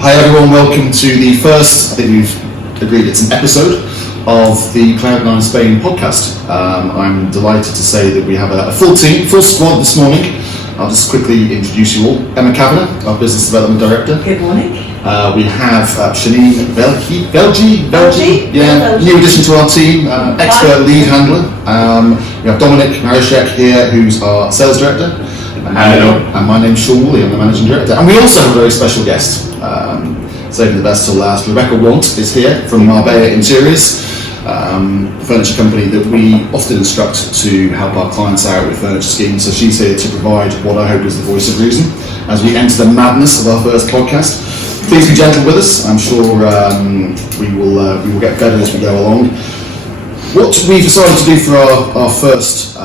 Hi everyone, welcome to the first, I think we've agreed it's an episode of the Cloud9 Spain podcast. I'm delighted to say that we have a full team, full squad this morning. I'll just quickly introduce you all. Emma Kavanagh, our Business Development Director. Good morning. We have Shanine Belgi, new addition to our team, expert lead handler. We have Dominic Marishek here, who's our Sales Director. Hello. And my name's Sean Woolley, I'm the Managing Director. And we also have a very special guest, saving the best till last. Rebecca Want is here from Marbella Interiors, a furniture company that we often instruct to help our clients out with furniture schemes. So she's here to provide what I hope is the voice of reason as we enter the madness of our first podcast. Please be gentle with us. I'm sure we will get better as we go along. What we've decided to do for our first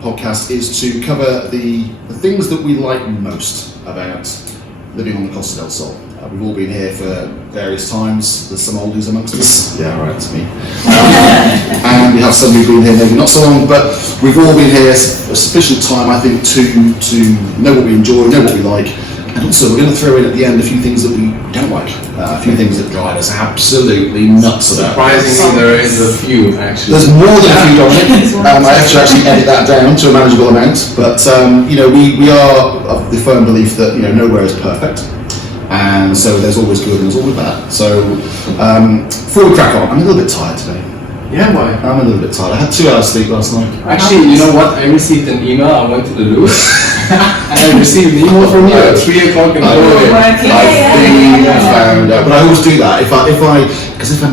podcast is to cover the things that we like most about living on the Costa del Sol. We've all been here for various times. There's some oldies amongst us. Yeah, right, it's me. And we have some who've been here maybe not so long, but we've all been here a sufficient time, I think, to know what we enjoy, know what we like. And also, we're going to throw in at the end a few things that we don't like, a few things that drive us absolutely nuts about. Surprisingly, there is a few, actually. There's more than a few, Dominic. I have to actually edit that down to a manageable amount. But, we are of the firm belief that, nowhere is perfect. And so there's always good and there's always bad. So, before we crack on, I'm a little bit tired today. Yeah, why? I'm a little bit tired. I had 2 hours sleep last night. Actually, you know what? I received an email. I went to the loo, and I received an email from you at 3 o'clock in the morning. I found out, but I always do that. If I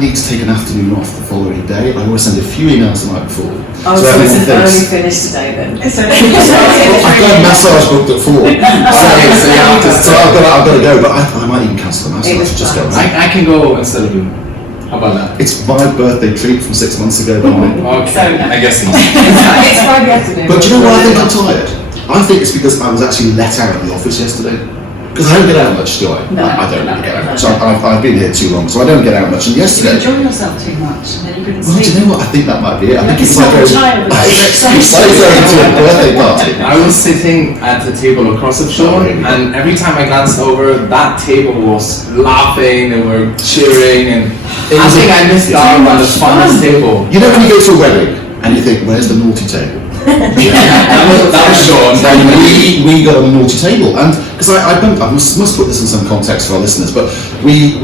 need to take an afternoon off the following day, I always send a few emails the night before. Oh, so it's an early finish today then. I've got a massage booked at 4. So I've got to go, but I might even cancel the massage. Just go. I can go instead of you. How about that? It's my birthday treat from 6 months ago, Dominic. Okay, I guess not. It's Friday afternoon. But do you know why I think I'm tired? I think it's because I was actually let out of the office yesterday. Because I don't get out much, do I? No, I don't really get out much. I've been here too long, so I don't get out much. And yesterday... You enjoy yourself too much, and then you couldn't Well, do sleep. you know what? I think that might be it. I think it's Like like a child with a it's like going to a birthday party. I was sitting at the table across of Sean, and every time I glanced over, that table was laughing, they were cheering, and I think I missed out on the funnest table. You know when you go to a wedding and you think, where's the naughty table? That was Sean. And we got on a naughty table, and because I must put this in some context for our listeners, but we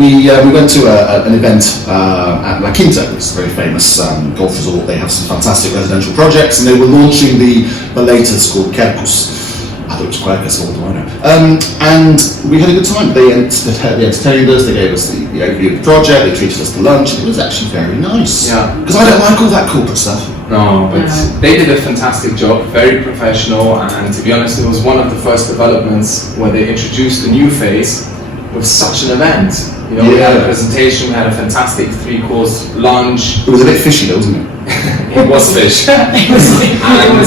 went to an event at La Quinta, which is a very famous golf resort. They have some fantastic residential projects, and they were launching the latest called Quercus. I thought it was Quercus, what do I know? And we had a good time. They entertained us, they gave us the overview of the project, they treated us to lunch, and it was actually very nice. Yeah. Because I don't like all that corporate stuff. No, but they did a fantastic job, very professional, and to be honest, it was one of the first developments where they introduced a new phase with such an event. We had a presentation, we had a fantastic 3-course lunch. It was a bit fishy though, wasn't it? It was fish. It was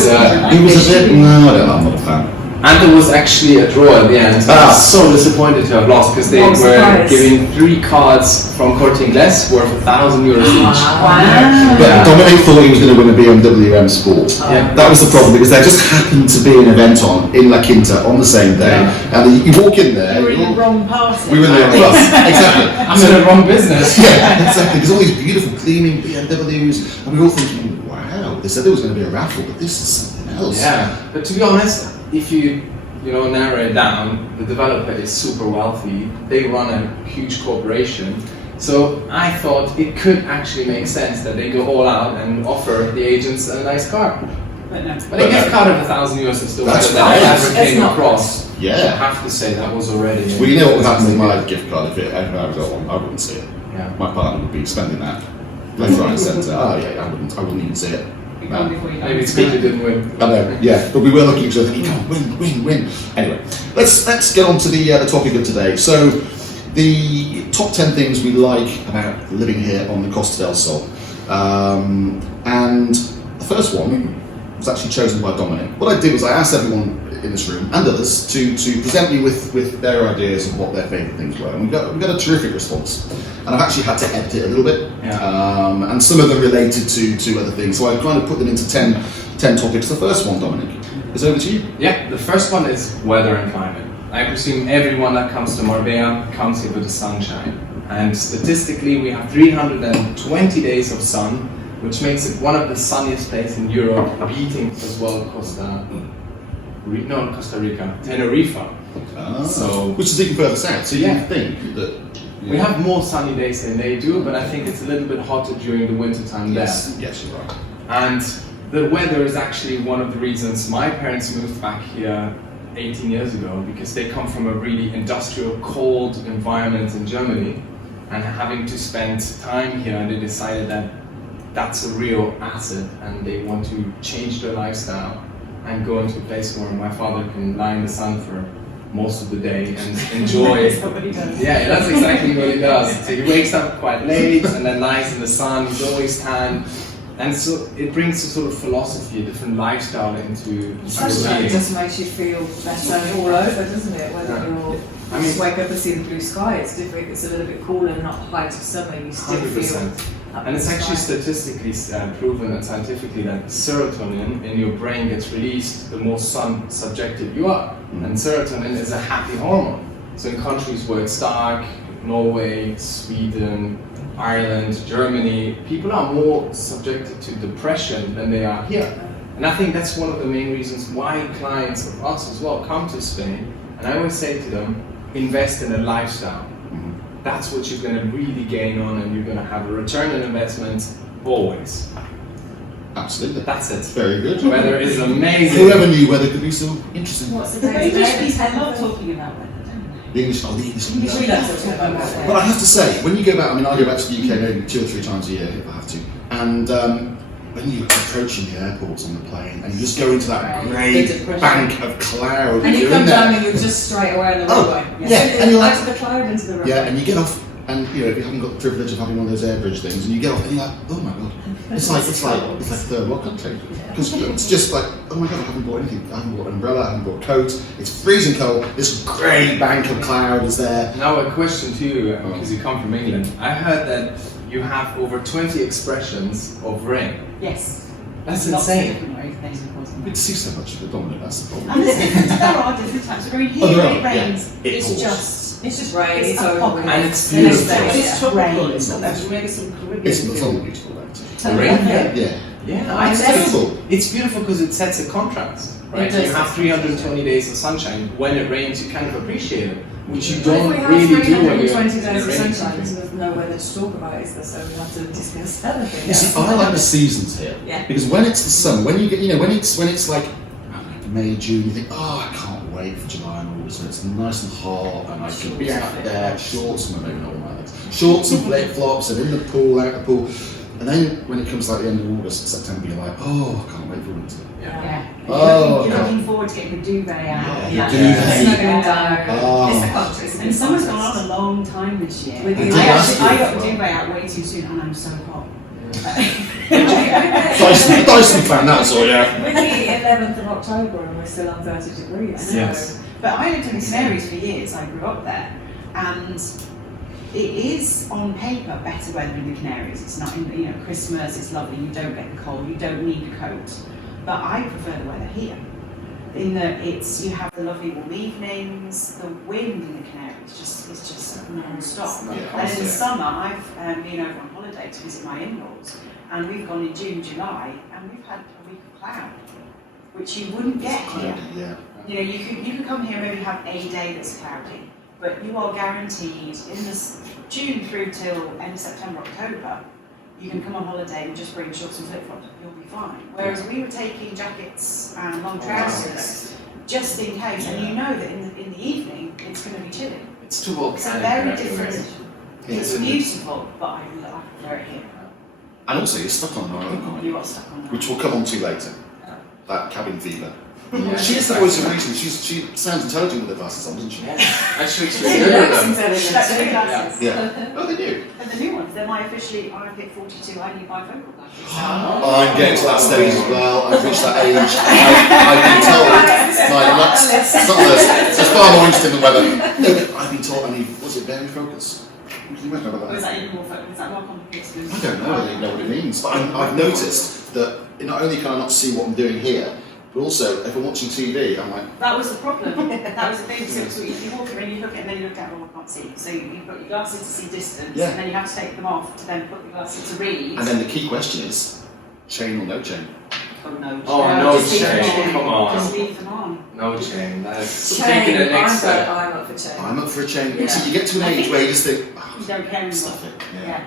a bit, no, I don't know, I'm not a fan. And there was actually a draw at the end. I was so disappointed to have lost because they were giving 3 cards from Corte Inglés worth €1,000 each. Wow. But Dominic thought he was going to win a BMW M Sport. Yeah. That was the problem, because there just happened to be an event on in La Quinta on the same day, and you walk in there. You were in the wrong party. We were in the wrong class. Exactly. I'm in the wrong business. Yeah, exactly. There's all these beautiful, gleaming BMWs, and we were all thinking, wow, they said there was going to be a raffle, but this is something else. Yeah, but to be honest, if you narrow it down, the developer is super wealthy. They run a huge corporation. So I thought it could actually make sense that they go all out and offer the agents a nice car. But a gift card of €1,000 is still better than I ever came across. Yeah. So I have to say that was already. Well, you know what would happen with my gift card if I got one? I wouldn't see it. Yeah. My partner would be spending that left, right, and centre. Oh yeah, I wouldn't even see it. No. Maybe it's good you didn't win. I know, yeah, but we were looking at each other thinking, come on, win. Anyway, let's get on to the topic of today. So, the top 10 things we like about living here on the Costa del Sol. And the first one was actually chosen by Dominic. What I did was I asked everyone in this room and others to present me with their ideas of what their favourite things were, and we got a terrific response. And I've actually had to edit it a little bit, and some of them related to other things. So I kind of put them into 10 topics. The first one, Dominic, is over to you. Yeah, the first one is weather and climate. I presume everyone that comes to Marbella comes here for the sunshine. And statistically, we have 320 days of sun, which makes it one of the sunniest places in Europe, beating as well Costa Rica, Tenerife. So which is even further south. So you Yeah. think that we have more sunny days than they do, but I think it's a little bit hotter during the winter time yes, there. yes, you're right. And the weather is actually one of the reasons my parents moved back here 18 years ago, because they come from a really industrial, cold environment in Germany, and having to spend time here, they decided that that's a real asset, and they want to change their lifestyle and go into a place where my father can lie in the sun for most of the day and enjoy. That's what he does. Yeah, that's exactly what he does. So he wakes up quite late and then lies in the sun. He's always tan. And so it brings a sort of philosophy, a different lifestyle into It just makes you feel better all over, doesn't it? Whether you're just wake up and see the blue sky, it's different. It's a little bit cooler and not height of summer, you still 100%. feel. And it's actually statistically proven and scientifically that serotonin in your brain gets released the more sun subjected you are. And serotonin is a happy hormone. So in countries where it's dark, Norway, Sweden, Ireland, Germany, people are more subjected to depression than they are here. And I think that's one of the main reasons why clients of us as well come to Spain. And I always say to them, invest in a lifestyle. That's what you're going to really gain on, and you're going to have a return on investment always. Absolutely. That's it. Very good. Weather is amazing. Whoever knew weather could be so interesting. What's the The day English today? people love talking about weather, don't The English, the English. We love talking about weather. But I have to say, when you go back, I mean, I go back to the UK maybe 2 or 3 times a year if I have to, and when you're approaching the airports on the plane and you just go into that grey bank of cloud, And you you're come in there. down and you're just straight away on the Oh, runway. yeah, and you're like- out of the cloud into the runway. Yeah, and you get off, and you know, if you haven't got the privilege of having one of those air bridge things, and you get off, and you're like, oh my god, it's like a third world country, because it's just like, oh my god, I haven't bought anything, I haven't bought an umbrella, I haven't bought a coat, it's freezing cold, this grey bank of cloud is there. Now a question to you, because you come from England. I heard that you have over 20 expressions of rain. they? Yes. That's Lots insane. of different ways of causing We that. see so much of it, don't we? That's the problem. And there are different types of rain. Here Oh, there when it are, yeah. rains, It it's pours. just rain, it's a over. pocket. And it's The next beautiful. day, It's yeah. tropical, Rain. it's not that maybe some Caribbean. It's all beautiful, right? The rain? Yeah. Yeah, It's it's beautiful. It's beautiful because it sets a contrast, right? It does You have set 320 days of sunshine. When it rains, you kind of appreciate it, which you If don't we have really do when you're 320 in a days of rainy sunshine, country. there's no weather to talk about, is there? So we have to discuss everything. You see, I like the seasons here. Yeah. Because when it's the sun, when you get, you know, when it's like I don't know, May, June, you think, oh, I can't wait for July and August. When it's nice and hot, and I can be out there, shorts, and maybe not all my legs, shorts and flip flops, and in the pool, out the pool. And then when it comes like the end of August, September, you're like, oh, I can't wait for winter. Yeah. Oh, You're okay. looking forward to getting the duvet out. Yeah, the Yeah. duvet. Snuggling down. Oh. It's the country, isn't it? And summer's gone on a long time this year. With It the- did last year I as got well. the duvet out way too soon, and I'm so hot. Dyson fan, that's all, yeah. We're the 11th of October and we're still on 30 degrees. Yes. But I lived in the Canaries for years. I grew up there, and it is on paper better weather in the Canaries. It's not, in, Christmas. It's lovely. You don't get the cold. You don't need a coat. But I prefer the weather here. In that you have the lovely warm evenings. The wind in the Canaries is just non-stop. Yeah, And in the yeah. summer, I've been over on holiday to visit my in-laws, and we've gone in June, July, and we've had a week of cloud, which you wouldn't get here. Yeah. You could come here and maybe have a day that's cloudy, but you are guaranteed in this June through till end of September, October, you can come on holiday and just bring shorts and flip-flops, you'll be fine. Whereas we were taking jackets and long trousers just in case, and you know that in the evening it's going to be chilly. It's too volcanic. So very right? different. Yes. It's beautiful, but I prefer it here. And also, you're stuck on an island, aren't you? You are stuck on that. Which we'll come on to later. That cabin fever. Yeah. She is the voice of reason. She sounds intelligent with her glasses on, doesn't she? Yeah. Actually, it's She really good looks at them. intelligent. That's the glasses. Yeah. Oh, they do. And the new ones, they're my officially, I've hit 42, I need bifocal glasses. I'm getting to that stage as well. I've reached that age. I've been told. No, it's not this. It's far more interesting than weather. No, I've been told I need, what's it, varifocus? What do you reckon about Or is that? that even more focused? Is that more complicated? I don't know. I don't know what it means. But I've noticed that not only can I not see what I'm doing here, But also, if I'm watching TV, I'm like, That was the problem. That was the thing. So if you walk around, you look at it, and then you look down, oh, I can't see. So you've got your glasses to see distance, Yeah. and then you have to take them off to then put the glasses to read. and then the key question is, chain or no chain? Oh no! Oh, no just leave them chain, on. come on. Just leave them on. No chain. That's Chain, taking the next step. I'm up for chain. I'm up for a chain. Yeah. So you get to an I age think where you just think, oh, You don't care anymore. stuff it. Yeah.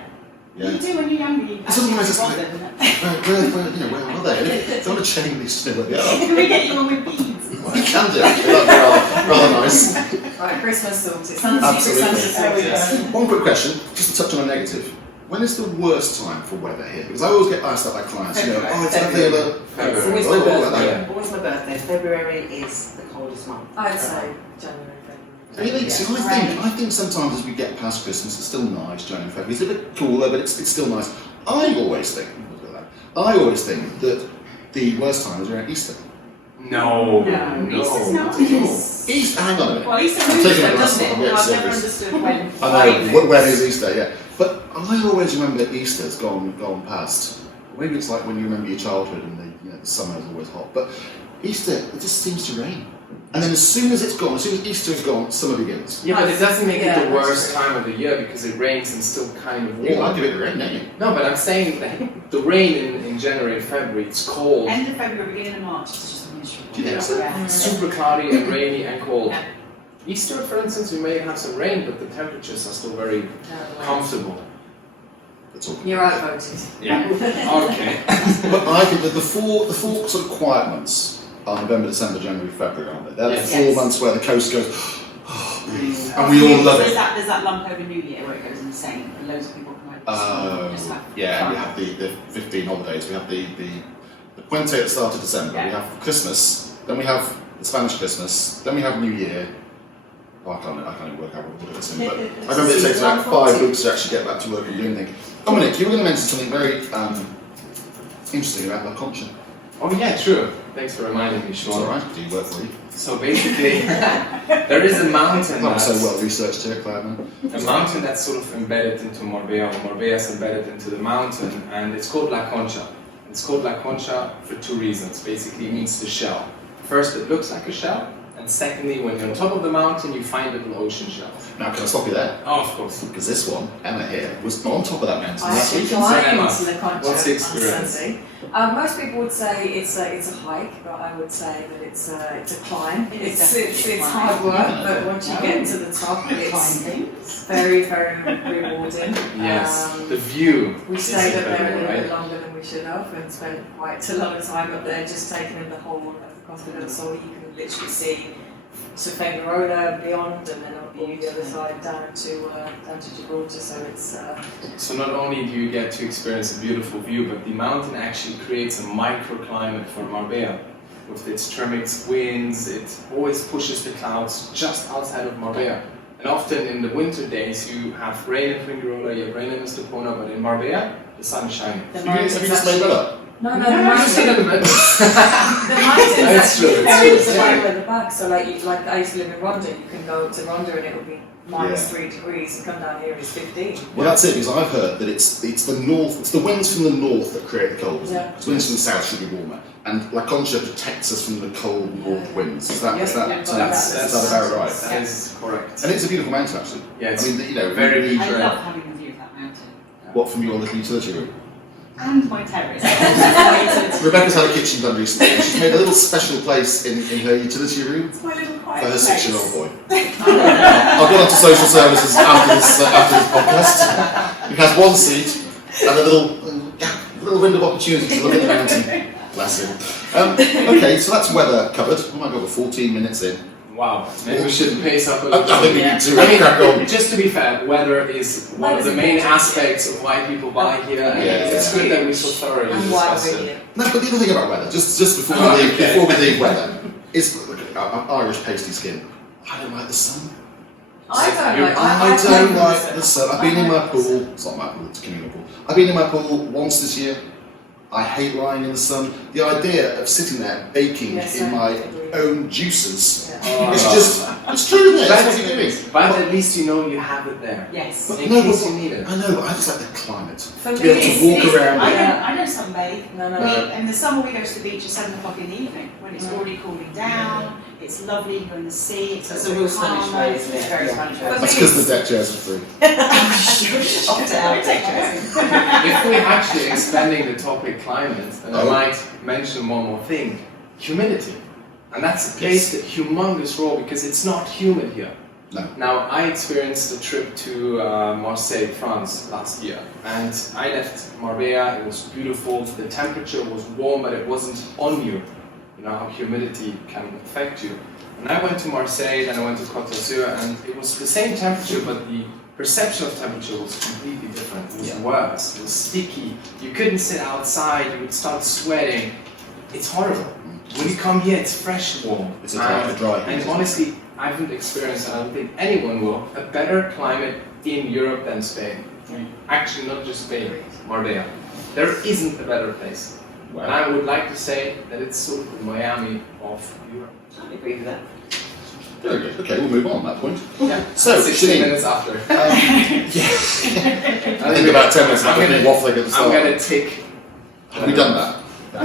Yeah. You do when you're younger. You It's otherwise it's like, bothered, isn't it? where are they? And if it's on a chain, they just know where they are. Can we get you on with beads? Well, you can do actually, that'd be rather nice. Right, Christmas sorted. Absolutely. Sorted. One quick question, just to touch on a negative. When is the worst time for weather here? Because I always get asked that by clients, you know, oh, it's lovely, but It's always Oh, my well, birthday. yeah. Always my birthday. February is the coldest month. I'd say January, February. really, so I think sometimes as we get past Christmas, it's still nice, January, February. It's a bit cooler, but it's still nice. I always think that the worst time is around Easter. No. Easter's No. nice. Easter, hang on a minute. Well, Easter I'm moves taking it, it doesn't last it? time, yeah, I've so never it's- understood when. I know, when is Easter, yeah. But I always remember Easter's gone past. Maybe it's like when you remember your childhood and the summer is always hot. But Easter, it just seems to rain. And then as soon as it's gone, as soon as Easter is gone, summer begins. Yeah, but it doesn't make it Yeah, the that's worst true. time of the year because it rains and still kind of You warm. like it rain, don't you? No, but I'm saying that the rain in January and February, it's cold, End of February, beginning of March, it's just miserable. Do you think so? Yeah. super cloudy and rainy and cold. Yeah. Easter, for instance, we may have some rain, but the temperatures are still very comfortable. That's all. You're outvoted. Yeah. Okay. But I think that the four sort of quiet months are November, December, January, February, aren't they? They're Yes. the 4 Yes. months where the coast goes, oh, breathe. And we all love There's it. that lump over New Year where it goes insane and loads of people come out. Just have Yeah, fun. we have the 15 holidays. We have the Puente at the start of December. Yeah. We have Christmas. Then we have the Spanish Christmas. Then we have New Year. Oh, I can't even work out what it's in. But I remember it takes about 5 weeks to actually get back to work and do anything. Dominic, you were going to mention something very interesting about La Concha. Oh yeah, true. Thanks for reminding me, It's all Sean. right. Do you work for you? So basically, there is a mountain Not so that's, well researched here, Cloudman. a mountain that's sort of embedded into Marbella. Marbella is embedded into the mountain, and it's called La Concha. It's called La Concha for 2 reasons. Basically, it means the shell. First, it looks like a shell, and secondly, when you're on top of the mountain, you find little ocean shells. Now, can I stop you there? Oh, of course. Because this one, Emma here, was on top of that mountain I last actually weekend. climbed Emma, into the Concha what's the on experience? Sunday. Most people would say it's a hike, but I would say that it's a climb. It is It's definitely a climb. hard work, but once you get to the top, Climb it's things. very, very rewarding. Yes, Um, the view. We is stayed up there a incredible, little bit right? longer than we should have and spent quite a lot of time up there just taking in the whole of the Costa del Sol. You can literally see Sofegarola beyond and then on the other side down to Gibraltar. So it's So not only do you get to experience a beautiful view, but the mountain actually creates a microclimate for Marbella. With its thermic winds, it always pushes the clouds just outside of Marbella. And often in the winter days you have rain in Fuengirola, you have rain in Estepona, but in Marbella, the sun is shining. the Have you just made that up? No, No, the no, mountain. just a little bit. The mountain's It's true, actually it's very true. far at the back. So like I used to live in Ronda. You can go to Ronda and it will be minus Yeah. 3 degrees, and come down here it's 15. Well, that's it, because I've heard that it's the north, it's the winds from the north that create the cold, isn't it? Yeah. Because winds from the south should be warmer. And La Concha protects us from the cold north winds. Is that Yeah, about right? That is correct. And it's a beautiful mountain, actually. Yeah, it's I mean, you know, very really, I Right. love having the view of that mountain. what from your little utility room? And my terrace. Rebecca's had a kitchen done recently, and she's made a little special place in her utility room It's my little for quiet her place. 6-year-old boy. I'll get onto social services after this podcast. He has 1 seat and a little window of opportunity to look at the mountain. Bless him. Okay, so that's weather covered. Oh my god, we're 14 minutes in. Wow, maybe we should pace up a I little. think we Yeah. need to I mean, crack on. just to be fair, weather is one of the main aspects of why people buy here, and Yeah. it's good that we so thoroughly And why discuss we're it. here. No, but the other thing about weather, just before we Oh, leave, okay. before we leave weather, is look, I'm Irish pasty skin. I don't like the sun. I don't You- like. I I don't like like the sun. I've been in my pool. It's not my pool. It's a communal pool. I've been in my pool once this year. I hate lying in the sun. The idea of sitting there baking Yes, in I my agree. own juices Yeah. is just It's true, isn't it? That's what you're doing. But at least you know you have it there. Yes. In No, case but- you need it. I know, but I just like the climate. For To be able me, to walk around. I don't sunbathe. No, no, We, no. in the summer we go to the beach at 7 o'clock in the evening when it's already cooling down. It's lovely, you go in the sea. It's a real Spanish way, isn't it? It's very Yeah. Spanish way. That's because the deck chairs are free. Opt out. If we're actually expanding the topic climate, and I might mention one more thing, humidity. And that's plays a humongous role because it's not humid here. No. Now, I experienced a trip to Marseille, France last year, and I left Marbella, it was beautiful, the temperature was warm, but it wasn't on you. You know how humidity can affect you. And I went to Marseille, then I went to Costa Del Sol, and it was the same temperature, but the perception of temperature was completely different. It was worse, it was sticky, you couldn't sit outside, you would start sweating. It's horrible. When you come here, it's fresh warm. It's a dry And honestly, I haven't experienced, and I don't think anyone will, a better climate in Europe than Spain. Actually, not just Spain, Marbella. There isn't a better place. Wow. And I would like to say that it's sort of the Miami of Europe. I agree with that. Very good. Okay, we'll move on at that point. Yeah. So, 16 Janine, minutes after. I think about 10 minutes after being waffling at the start. I'm going to tick. Have we done that?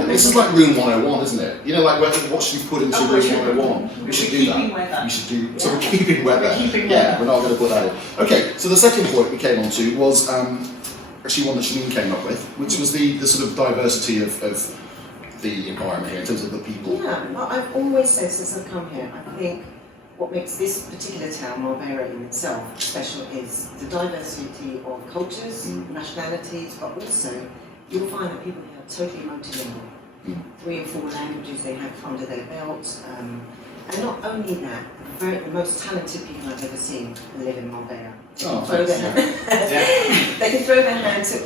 This is like room 101, isn't it? You know, like what should you put into room 101? We should do keeping that. weather. We should do. So we're keeping weather. We're keeping Yeah, weather. we're not going to put that in. Okay, so the second point we came on to was actually one that Janine came up with, which was the sort of diversity of the environment here in terms of the people. Yeah, well, I've always said since I've come here, I think what makes this particular town, Marbella in itself, special is the diversity of cultures, nationalities, but also you'll find that people here are totally multilingual. 3 or 4 languages they have under their belt. And not only that, the most talented people I've ever seen live in Marbella. Oh, Throw their thanks. hand- They can throw their hand to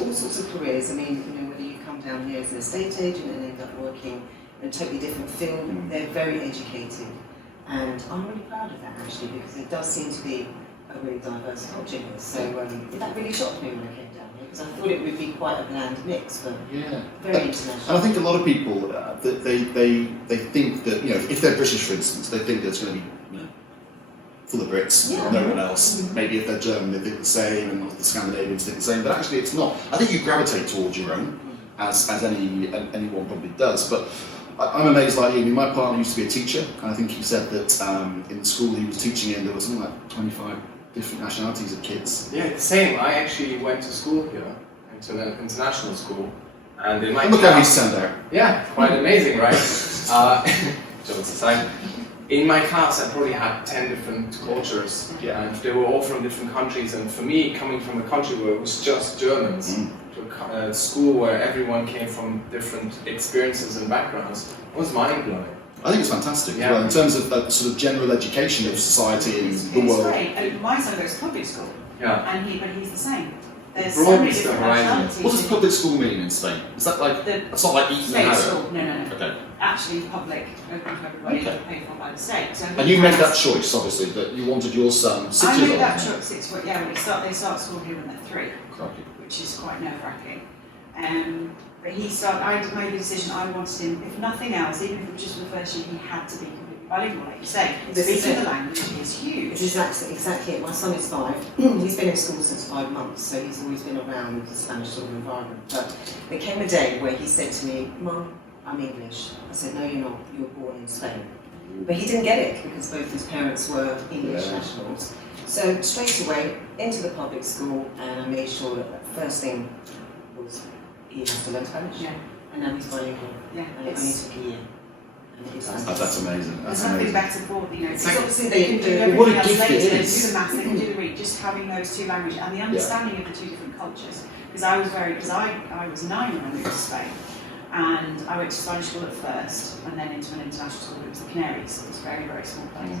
all sorts of careers. I mean, you know, whether you come down here as an estate agent and end up working in a totally different field, they're very educated. And I'm really proud of that actually, because there does seem to be a really diverse culture here. So that really shocked me when I came down here, because I thought it would be quite a bland mix, but Yeah. very And international. I think a lot of people that they think that, you know, if they're British, for instance, they think that it's going to be, you know, full of Brits, Yeah. no one else. Maybe if they're German, they think the same, and the Scandinavians think the same. But actually, it's not. I think you gravitate towards your own, as anyone probably does. But I'm amazed, like you. I mean, my partner used to be a teacher, and I think he said that in the school he was teaching in, there was something like 25 different nationalities of kids. Yeah, the same. I actually went to school here, into an international school, and in my And look how he's class, turned out. yeah, quite amazing, right? Jokes aside, in my class I probably had 10 different cultures, and they were all from different countries. And for me, coming from a country where it was just Germans, to a school where everyone came from different experiences and backgrounds, it was mind-blowing. I think it's fantastic. Yeah. Well, in terms of sort of general education of society and the It's world. great. And my son goes to public school, Yeah. and he's the same. There's so Broadens many the different horizon. nationalities. What does public school mean in Spain? Is that like, The it's not like Eton and state Harrow? school? No. Okay. Actually, public, open to everybody, Okay. paid for by the state. So And you made that choice, obviously, that you wanted your son 6 I years made old. that choice 6 foot. Yeah, they start school here when they're 3, Crikey. which is quite nerve-wracking. But I made the decision. I wanted him, if nothing else, even if it was just for the first year, he had to be completely bilingual, like you say. This is Speaking it. the language is huge. It's exactly it. My son is 5. He's been in school since 5 months, so he's always been around the Spanish sort of environment. But there came a day where he said to me, "Mum, I'm English." I said, "No, you're not. You were born in Spain." But he didn't get it because both his parents were English nationals. So straight away into the public school, and I made sure that the first thing was he has to learn Spanish. Yeah. And now he's bilingual. Yeah, And it only took a year. And it's That's amazing. There's That's nothing amazing. better for, you know, It's because like- obviously they can do everything What a else gift later, it they can is. do the maths, they can do the read, just having those 2 languages and the understanding of the 2 different cultures. Because I was 9 when I moved to Spain, and I went to Spanish school at first, and then into an international school. It was the Canaries. It was a very, very small place.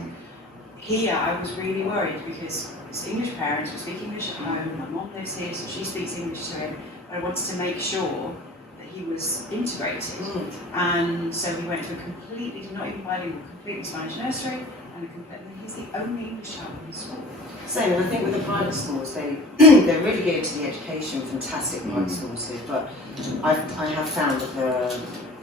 Here, I was really worried because it's English parents who speak English at home. My mom lives here, so she speaks English to him. But I wanted to make sure that he was integrated. And so we went to a completely, not even bilingual, completely Spanish nursery, and he's the only English child in the school. Same, and I think with the private schools, they're really geared to the education, fantastic private schools here, but I have found that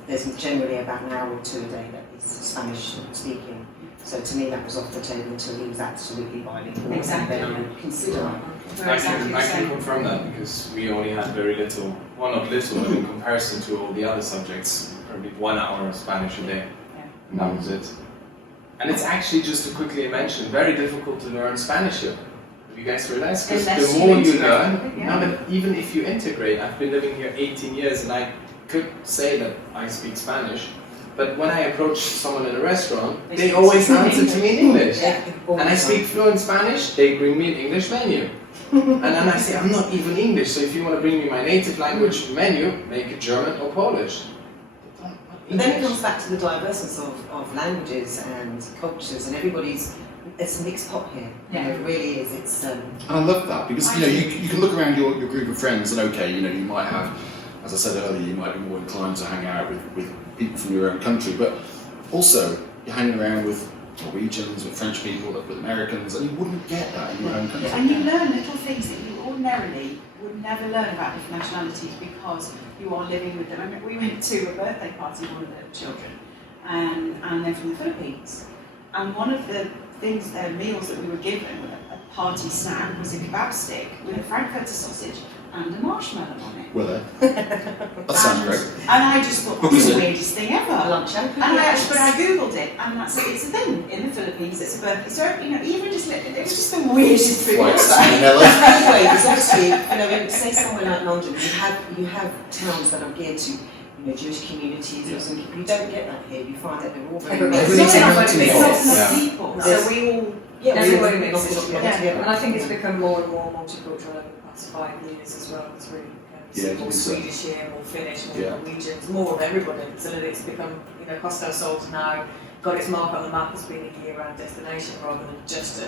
there's generally about an hour or 2 a day that is Spanish speaking. So to me, that was off the table until he was absolutely bilingual. Exactly. And then consider. I can confirm that because we only had very little, well not little, but in comparison to all the other subjects, probably 1 hour of Spanish a day, and that was it. And it's actually, just to quickly mention, very difficult to learn Spanish here. Have you guys realized? Because Unless the you more you integrate learn, it, yeah. no, but even if you integrate, I've been living here 18 years and I could say that I speak Spanish, but when I approach someone in a restaurant, they always answer to me in English. And I speak fluent Spanish, they bring me an English menu. And then I say, I'm not even English, so if you want to bring me my native language menu, make it German or Polish. And then it comes back to the diverseness of languages and cultures, and it's a mixed pot here. Yeah. It really is. It's And I love that because you can look around your group of friends and you might have, as I said earlier, you might be more inclined to hang out with people from your own country, but also you're hanging around with Norwegians, with French people, with Americans, and you wouldn't get that in your own country. And you learn little things that you ordinarily would never learn about different nationalities because you are living with them. I mean, we went to a birthday party of one of the children, and they're from the Philippines. And one of the things, their meals that we were given, a party snack, was a kebab stick with a Frankfurter sausage and a marshmallow on it. Were they? That sounds great. And I just thought, that's the weirdest thing ever. lunch and But I googled it, and it's a thing in the Philippines. It's a birthday. So even just it was just the weirdest thing Like ever. anyway, because obviously, in say somewhere like London, you have towns that are geared to Jewish communities. Or something. You don't get that here. You find that they're all very Everybody's It's not enough Yeah. people. So we all, we everybody all mixes got together. together. And I think it's become more and more multicultural over the past 5 years as well. It's really Yeah, more I think so. Swedish here, more Finnish, more Yeah. Norwegians, more of everybody. So that it's become, Costa Del Sol's now got its mark on the map as being a year-round destination rather than just a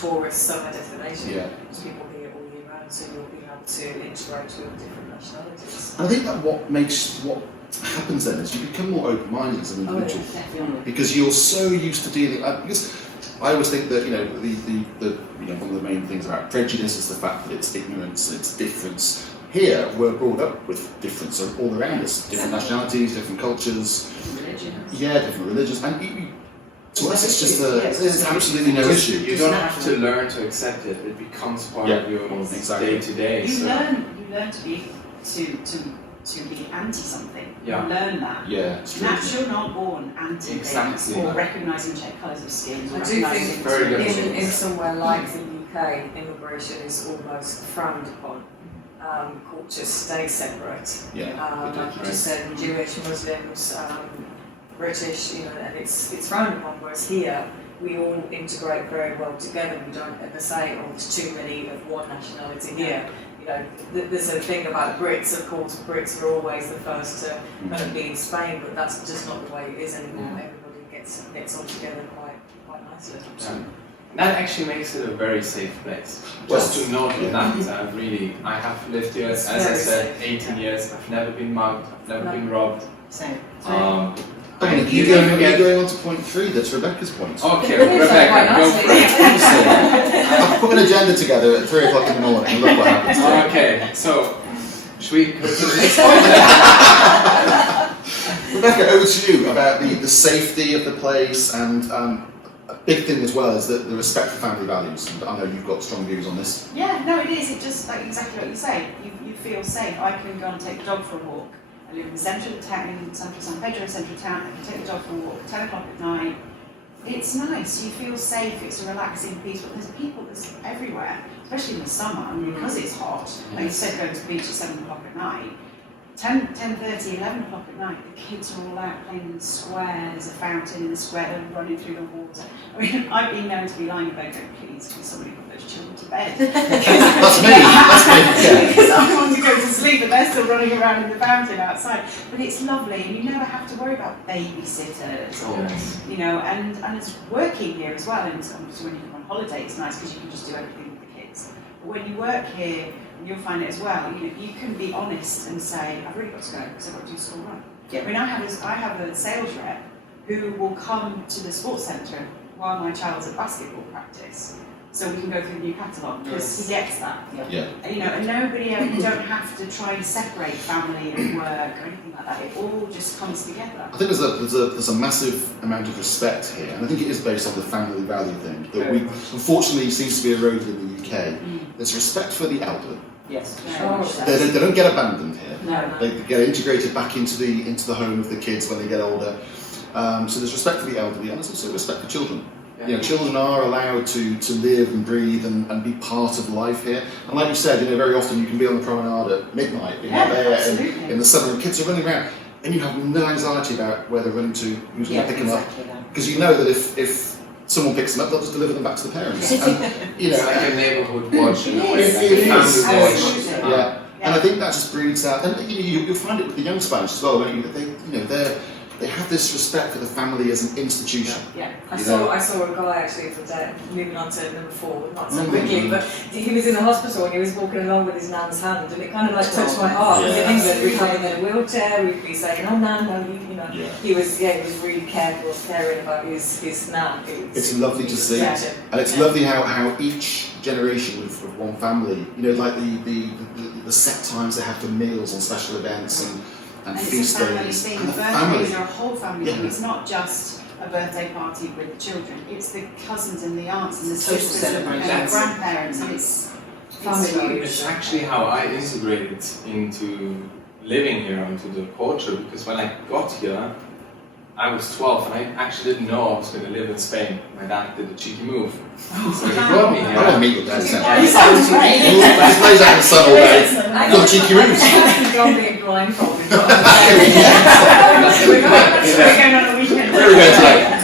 tourist summer destination. Yeah. There's people here all year round, so you'll be able to integrate with different nationalities. And I think that what happens then is you become more open-minded as an individual. Definitely. Because you're so used to dealing. Because I always think that one of the main things about prejudice is the fact that it's ignorance and it's difference. Here, we're brought up with difference all around us, different nationalities, different cultures, different religions, and to us it's just there's absolutely no issue. You don't have to learn to accept it; it becomes part of your day to day. You learn to be anti something. Yeah. You learn that. Yeah, it's true. You're not born anti things Exactly. or recognising colours of skin. I do think Very good. in somewhere like the UK, immigration is almost frowned upon. Cultures stay separate. Yeah. Like you just said, Jewish, Muslims, British, and it's frowned upon. Whereas here, we all integrate very well together. We don't ever say, "Oh, there's too many of one nationality here." There's a thing about Brits. Of course, Brits are always the first to kind of be in Spain, but that's just not the way it is anymore. Everybody gets on together quite nicely. That actually makes it a very safe place. Well, Just to note that, I have lived here, as I very said, safe, 18 years. I've never been mugged, I've never been robbed. Same. Dominic, you're going on to point 3, that's Rebecca's point. Okay, It is done quite Rebecca, go for it. nicely. I've put an agenda together at 3 o'clock in the morning, look what happens to it. Okay, so, should we go to the next point? Rebecca, over to you about the safety of the place, and a big thing as well is the respect for family values. And I know you've got strong views on this. Yeah, no, it is. It just like exactly what you say. You feel safe. I can go and take the dog for a walk. I live in the central town, in central San Pedro, central town. I can take the dog for a walk at 10 o'clock at night. It's nice. You feel safe. It's a relaxing, peaceful. There's people everywhere, especially in the summer. And because it's hot, like you said, going to the beach at 7 o'clock at night. 10:30, 11 o'clock at night, the kids are all out playing in the square. There's a fountain in the square, they're running through the water. I mean, I've been known to be lying in bed going, please, can somebody put those children to bed? That's me, yeah. Because I want to go to sleep and they're still running around in the fountain outside. But it's lovely, and you never have to worry about babysitters or, and it's working here as well. And obviously when you come on holiday, it's nice because you can just do everything with the kids. But when you work here, and you'll find it as well, you can be honest and say, I've really got to go because I've got to do school run. Yeah. I mean, I have a sales rep who will come to the sports centre while my child's at basketball practice so we can go through the new catalogue, because he gets that. Yeah. And, you know, and nobody, you don't have to try and separate family and work or anything like that. It all just comes together. I think there's a massive amount of respect here, and I think it is based on the family value thing that we unfortunately seems to be eroded in the UK. There's respect for the elderly. Yes. They don't get abandoned here. No. They get integrated back into the home of the kids when they get older. So there's respect for the elderly, and there's also respect for children. You know, children are allowed to live and breathe and be part of life here. And like you said, you know, very often you can be on the promenade at midnight, you know, there in the summer, and kids are running around, and you have no anxiety about where they're running to, who's going to pick them up, because you know that if someone picks them up, they'll just deliver them back to the parents. And, you know, It's like a neighbourhood watch in a way, It like a is. family watch. Yeah. And I think that just breeds that, and you'll find it with the young Spanish as well. Won't you? They have this respect for the family as an institution. Yeah, I saw a guy actually the day, moving on to number 4, not so quickly, but he was in the hospital and he was walking along with his nan's hand, and it kind of like touched my heart. Yeah. In England, we'd have him in a wheelchair, we'd be saying, "Oh, Nan, no, you know." Yeah. He was really careful, caring about his nan. It's lovely to see, Yeah. and it's lovely how each generation of one family, you know, like the set times they have for meals on special events and And feast it's a family days, thing. and the Birthdays family. are a whole family thing. Yeah. It's not just a birthday party with the children. It's the cousins and the aunts and the Social sisters and the celebrations. grandparents. And it's Family huge. It's actually how I integrated into living here, into the culture, because when I got here, I was 12 and I actually didn't know I was going to live in Spain. My dad did a cheeky move. So he brought me I want to here. meet with that. He sounds great. He plays out in the sun all day. Got cheeky moves. Don't be blindfolded. We're going on a weekend. Where are we going today?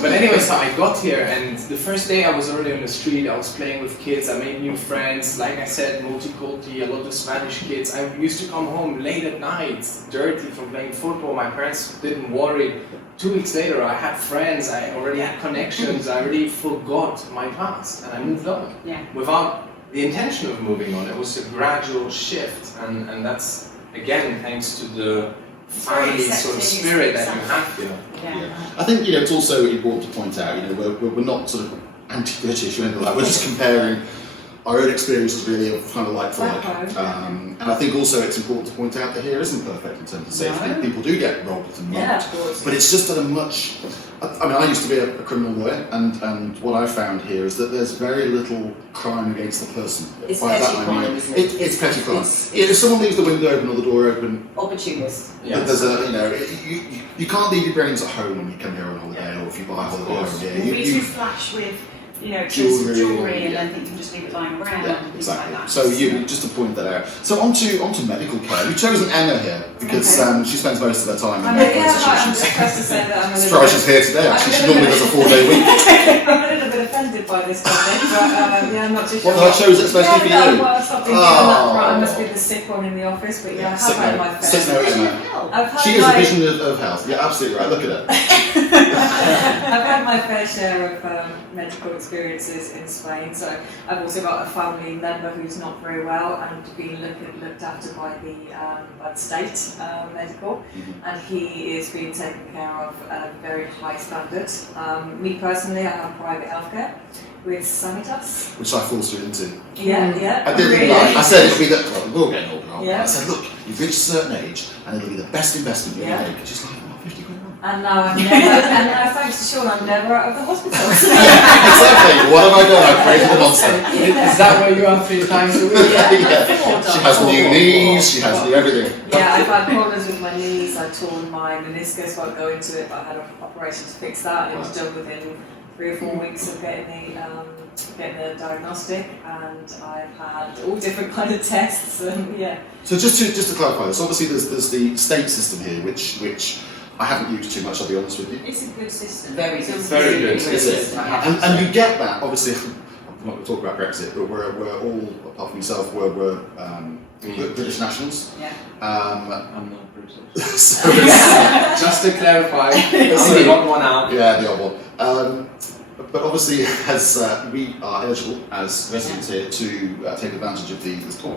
But anyway, so I got here, and the first day I was already on the street, I was playing with kids, I made new friends, like I said, multiculti, a lot of Spanish kids. I used to come home late at night, dirty from playing football. My parents didn't worry. 2 weeks later, I had friends, I already had connections, I already forgot my past, and I moved on. Yeah. Without the intention of moving on. It was a gradual shift, and that's, again, thanks to the family sort of spirit that you have here. Yeah. I think, you know, it's also important to point out, you know, we're not sort of anti-British or anything like that. We're just comparing our own experiences really of kind of like for like. And I think also it's important to point out that here isn't perfect in terms of safety. No. People do get robbed and mugged. Yeah, of course. But it's just at a much. I mean, I used to be a criminal lawyer, and what I found here is that there's very little crime against the person. It's By petty that I crime, mean, isn't it? it's petty crime. It's If someone leaves the window open or the door open, opportunist. Yes. there's a, you know, you can't leave your brains at home when you come here on holiday, or if you buy a holiday over here. It'd be too flash with, you know, Jewellery, jewellery and yeah. then think you can just leave it lying around Yeah, and things like exactly. that. So just to point that out. So onto medical care. We've chosen Emma here because she spends most of her time in I'm medical I'm institutions. supposed to say that I'm a little Surprised she's here today. Actually, she normally does a 4-day week. I'm a little bit offended by this topic, but yeah, I'm not too sure. Well, I chose it especially for you. Well, something Oh. given that right, I must be the sick one in the office, but yeah, I have Sick had note. my Sick fair. note, Emma. I've had She is a my- vision of health. Yeah, absolutely right. Look at her. I've had my fair share of medical experiences in Spain, so I've also got a family member who's not very well and being looked after by the state medical, and he is being taken care of at a very high standard. Me personally, I have private healthcare with Sanitas. Which I forced her into. Yeah, I didn't really. like. I said it'll be the. Well, we'll get older. aren't we? Yeah. I said, look, you've reached a certain age, and it'll be the best investment you Yeah. can make. She's like, oh, 50 quid a month. And now I'm never, and now thanks to Sean, I'm never out of the hospital. Exactly. What have I done? I've created a monster. Is that where you are 3 times a week? Yeah. She has new knees. She has new everything. Yeah, I've had problems with my knees. I torn my meniscus. Won't go into it, but I had an operation to fix that, and it was done within 3 or 4 weeks of getting the diagnostic. And I've had all different kind of tests, and yeah. So just to clarify this, obviously there's the state system here, which I haven't used too much. I'll be honest with you. It's a good system. Very It's a good. Very really good. Is it? system, yeah. And you get that obviously. I'm not going to talk about Brexit, but we're all apart from yourself, we're British nationals. Yeah. I'm not British. So it's, Just to clarify, I'm the odd one out. yeah, the odd one. But obviously, as we are eligible as residents here to take advantage of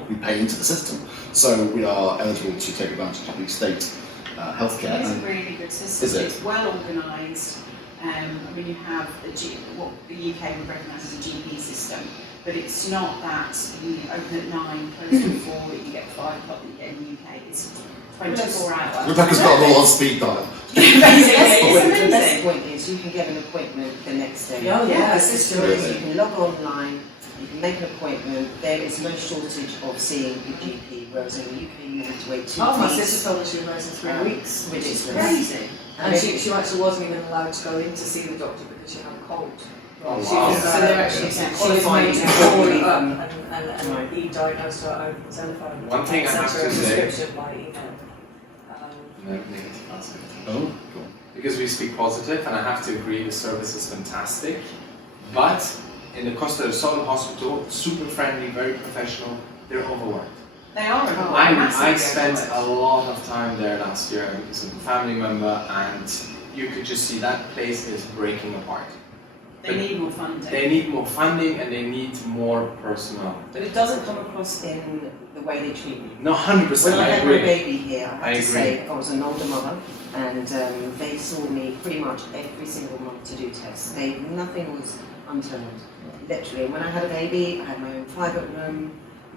we pay into the system, so we are eligible to take advantage of the state healthcare. It is a And really good system. Is it? It's well organised. I mean, you have what the UK would recognise as a GP system, but it's not that you open at 9, close at 4, you get 5 o'clock that you get in the UK. It's 24 hours. Rebecca's got them all on speed dial. Basically, The it's best amazing. point is you can get an appointment the next day. Oh, yeah. The system is you can log online, you can make an appointment. There is no shortage of seeing your GP, whereas in the UK you have to wait 2 Oh, my weeks. sister told me she was going in 3 weeks. Which is Crazy. And she actually wasn't even allowed to go in to see the doctor because she had a cold. Oh, She wow. was, So they're actually qualified to call her up Right. and he diagnosed her over the telephone. One thing I Sent have her a to say- prescription by email. Negative aspect. Oh, cool. Because we speak positive, and I have to agree, the service is fantastic. But in the Costa del Sol hospital, super friendly, very professional, they're overworked. They are. I spent a lot of time there last year because of a family member, and you could just see that place is breaking apart. They need more funding. They need more funding and they need more personnel. But it doesn't come across in the way they treat me. No, 100%, When I I had my agree. baby here, I I have to say agree. I was an older mother, and they saw me pretty much every single month to do tests. Nothing was unturned, literally. When I had a baby, I had my own private room.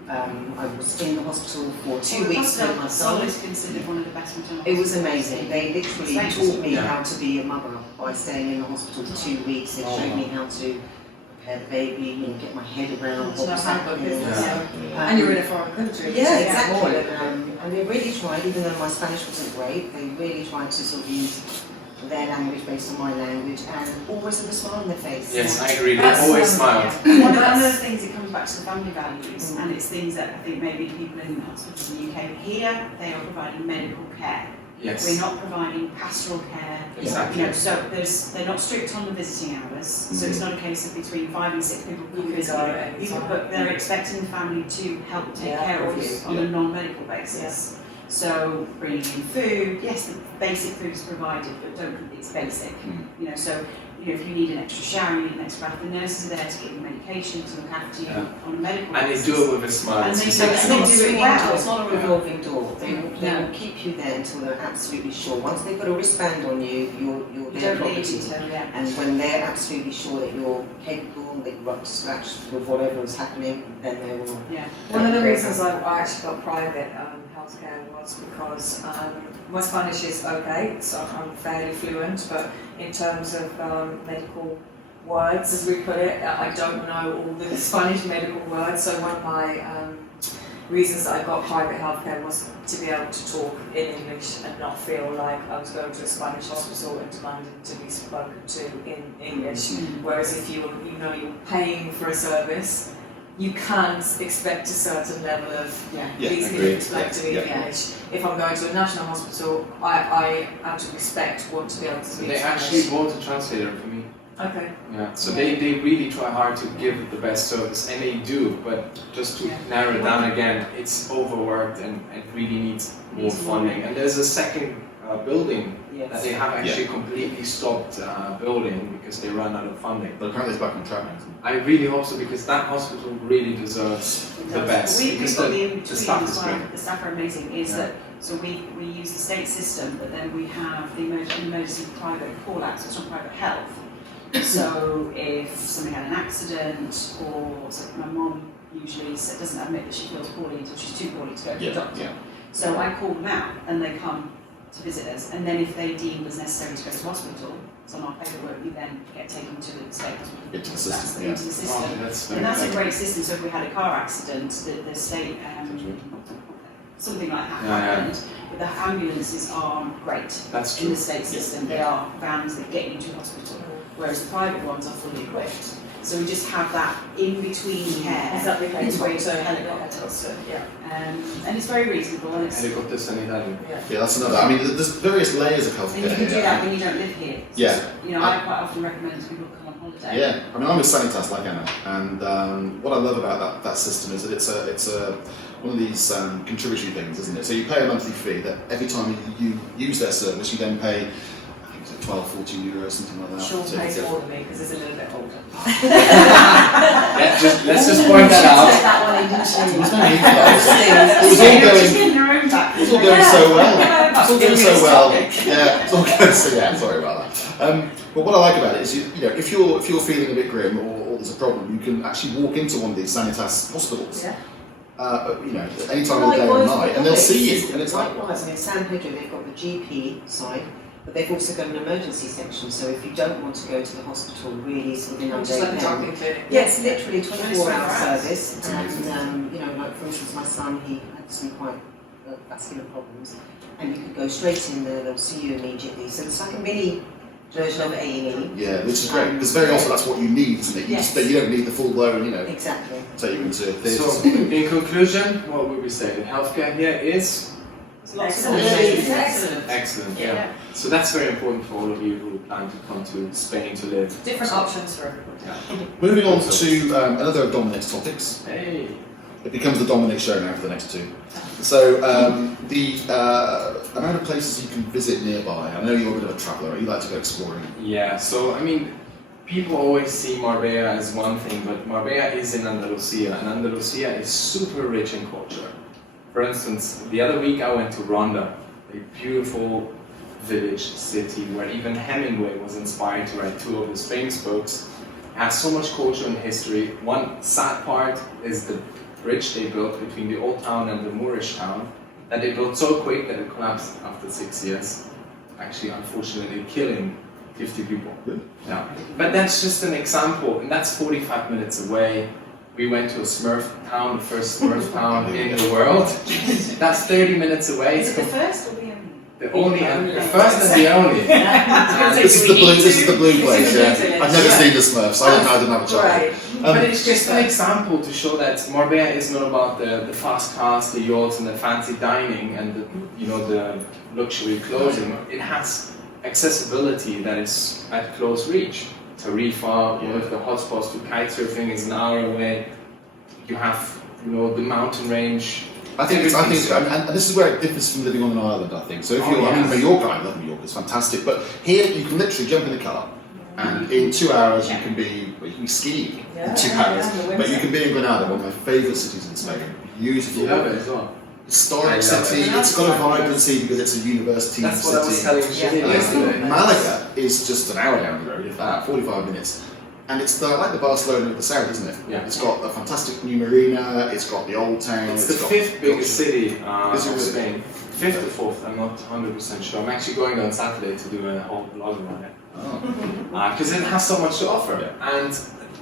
I was in the hospital for 2 weeks with my Sol son. is considered one of the best maternal It was hospitals. amazing. They literally Thank taught me you. how to be a mother by staying in the hospital for 2 weeks. They showed me how to prepare the baby, get my head around what was happening. Yeah. And you're in a foreign country. Yeah, so exactly. more than- And they really tried, even though my Spanish wasn't great, they really tried to sort of use their language based on my language and always with a smile on their face. Yes, I agree. They That's, always smile. One of the things, it comes back to the family values, and it's things that I think maybe people in hospitals in the UK, here they are providing medical care. Yes. We're not providing pastoral care. Exactly. So they're not strict on the visiting hours. So it's not a case of between 5 and 6 people You come can visit go you. at any time. But they're expecting the family to help take Yeah, care of of you course. on a non-medical basis. So bringing in food, yes, the basic food is provided, but don't think it's basic. So if you need an extra shower, you need an extra bath, the nurses are there to get you medication, to look after you on a medical And they basis. do it with a smile. And It's they So just- it's They not do it swinging well. door, it's not a revolving door. They No. will keep you there until they're absolutely sure. Once they've got a wristband on you, you're You their don't need property. to, yeah. And when they're absolutely sure that you're capable, that you're up to scratch with whatever is happening, then they will. Yeah. One of the reasons I actually got private healthcare was because my Spanish is okay, so I'm fairly fluent, but in terms of medical words, as we put it, I don't know all the Spanish medical words, so one of my reasons that I got private healthcare was to be able to talk in English and not feel like I was going to a Spanish hospital and demanding to be spoken to in English. Whereas if you're paying for a service, you can't expect a certain level of Yeah, please can you agreed. explain to me in Yeah. English. If I'm going to a national hospital, I out of respect want to be able to speak They Spanish. actually bought a translator for me. Okay. Yeah, so they really try hard to give the best service, and they do, but just to narrow it down again, it's overworked and it really needs more funding. And there's a second building that they have actually completely stopped building because they ran out of funding. But apparently it's back on track now. I really hope so, because that hospital really deserves the best. We've because got the the in-between staff as is well. great. The staff are amazing. So we use the state system, but then we have the emergency private call-outs. So it's not private health. So if somebody had an accident, or so my mum usually doesn't admit that she feels poorly until she's too poorly to go to the doctor. So I call them out and they come to visit us. And then if they deem it necessary to go to hospital, it's on our paperwork, we then get taken to the state hospital. Into the That's system, into the system. Oh, that's very And that's a clever. great system. So if we had a car accident, the state, something like that Yeah. happened, but the ambulances are great That's in true. the state system. They are vans that get you to hospital, whereas the private ones are fully equipped. So we just have that in-between care. Is that the integrated helicopter? helicopter. Yeah. And it's very reasonable, and it's, Helicopter sanitario. Yeah, that's another. I mean, there's various layers of healthcare. and you can do here. that when you don't live here. Yeah. I quite often recommend people come on holiday. Yeah, I mean, I'm with Sanitas like Anna, and what I love about that system is that it's a one of these contributory things, isn't it? So you pay a monthly fee that every time you use their service, you then pay, I think it's like 12, 14 euros, something like that. Sean So pays it's- more than me because he's a little bit older. Let's just point that out. That one in, didn't It you? was very easy, that was- it was all She's going. getting her own back. It's all going so well. It's all going so well. Topic. Yeah, it's all going so. Yeah, sorry about that. But what I like about it is, you know, if you're feeling a bit grim or there's a problem, you can actually walk into one of these Sanitas hospitals. Yeah. You know, any time of the day or night, and they'll see you, and it's like, likewise. I mean, San Pedro, they've got the GP side, but they've also got an emergency section. So if you don't want to go to the hospital, really sort of Just like a inundate doctor them. clinic. Yes, literally 24-hour 24 service. And you know, like for instance, my son, he had some quite vascular problems, and you could go straight in there. They'll see you immediately. So it's like a mini version of A&E. yeah, which is great because very often that's what you need, isn't it? Yes. You don't need the full blown, you know, Exactly. take you into theatres. So, in conclusion, what would we say? The healthcare here is Excellent. Excellent. Excellent. excellent. Yeah. Yeah. So that's very important for all of you who plan to come to Spain to live. Different options for everybody. Yeah. Moving on to another of Dominic's topics. Hey. It becomes the Dominic show now for the next two. So the amount of places you can visit nearby. I know you're a bit of a traveller. You like to go exploring. Yeah. So I mean, people always see Marbella as one thing, but Marbella is in Andalusia, and Andalusia is super rich in culture. For instance, the other week I went to Ronda, a beautiful village city where even Hemingway was inspired to write two of his famous books. It has so much culture and history. One sad part is the bridge they built between the old town and the Moorish town that they built so quick that it collapsed after 6 years, actually unfortunately killing 50 people. Really? Yeah. But that's just an example, and that's 45 minutes away. We went to a Smurf town, the first Smurf town in the world. That's 30 minutes away. Is it the first or the only? The only and the first and the only. This is the blue place. Yeah, I've never Yeah. seen the Smurfs. I didn't have a child. Right. But it's just an example to show that Marbella is not about the fast cars, the yachts, and the fancy dining and the luxury clothing. It has accessibility that is at close reach. Tarifa, one of the hotspots to kitesurfing, is an hour away. You have the mountain range. I think and this is where it differs from living on an island. I think so. If you're, I mean, Mallorca, I love Mallorca. It's fantastic. But here, you can literally jump in the car, and in 2 hours you can be skiing in 2 hours. But you can be in Granada, one of my favourite cities in Spain. Beautiful, You love it as well. historic I love city. it. It's got a vibrancy because it's a university That's city. what I was telling Shane yesterday. Malaga is just an hour down the road, if that, 45 minutes. And it's like the Barcelona of the south, isn't it? Yeah. It's got a fantastic new marina, it's got the old town. It's the got fifth biggest city Is it of really? Spain. Fifth or fourth, I'm not 100% sure. I'm actually going on Saturday to do a whole vlog on it. Oh. Because it has so much to offer. Yeah. And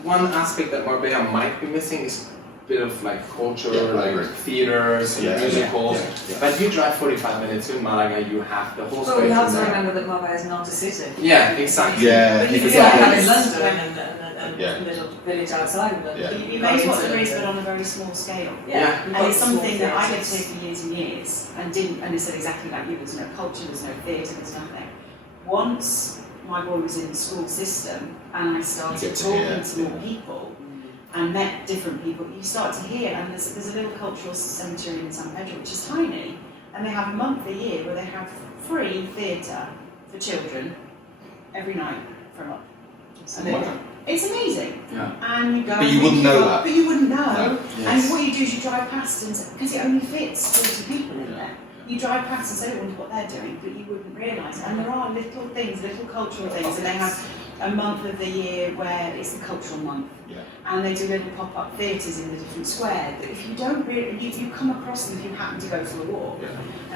one aspect that Marbella might be missing is a bit of like culture, Yeah, I agree. like theaters and Yeah, musicals. yeah. But you drive 45 minutes to Malaga, you have the whole Well, we have to there. remember that Marbella is not a city. Yeah, exactly. Yeah, But you you can could have like in it. London and Yeah. a little village outside of London. Yeah. You may as well agree, but on a very small scale. Yeah. And it's something that I lived lived here for years and years and didn't, and it's exactly like you, there's no culture, there's no theatre, there's nothing. Once my boy was in the school system and I You started get to talking hear, to more people and met different people, you start to hear, and there's a little cultural cemetery in San Pedro which is tiny, and they have a month a year where they have free theatre for children every night for a month. And Wow. it's amazing. Yeah. And you go. But you wouldn't know that. But you wouldn't know. No. Yes. And what you do is you drive past and because it only fits 40 people in there. You drive past and say, I wonder what they're doing, but you wouldn't realise. And there are little things, little cultural things, and they have a month of the year where it's the cultural month. Yeah. And they do little pop-up theatres in the different squares. But if you don't really, you come across them if you happen to go for a walk, Yeah.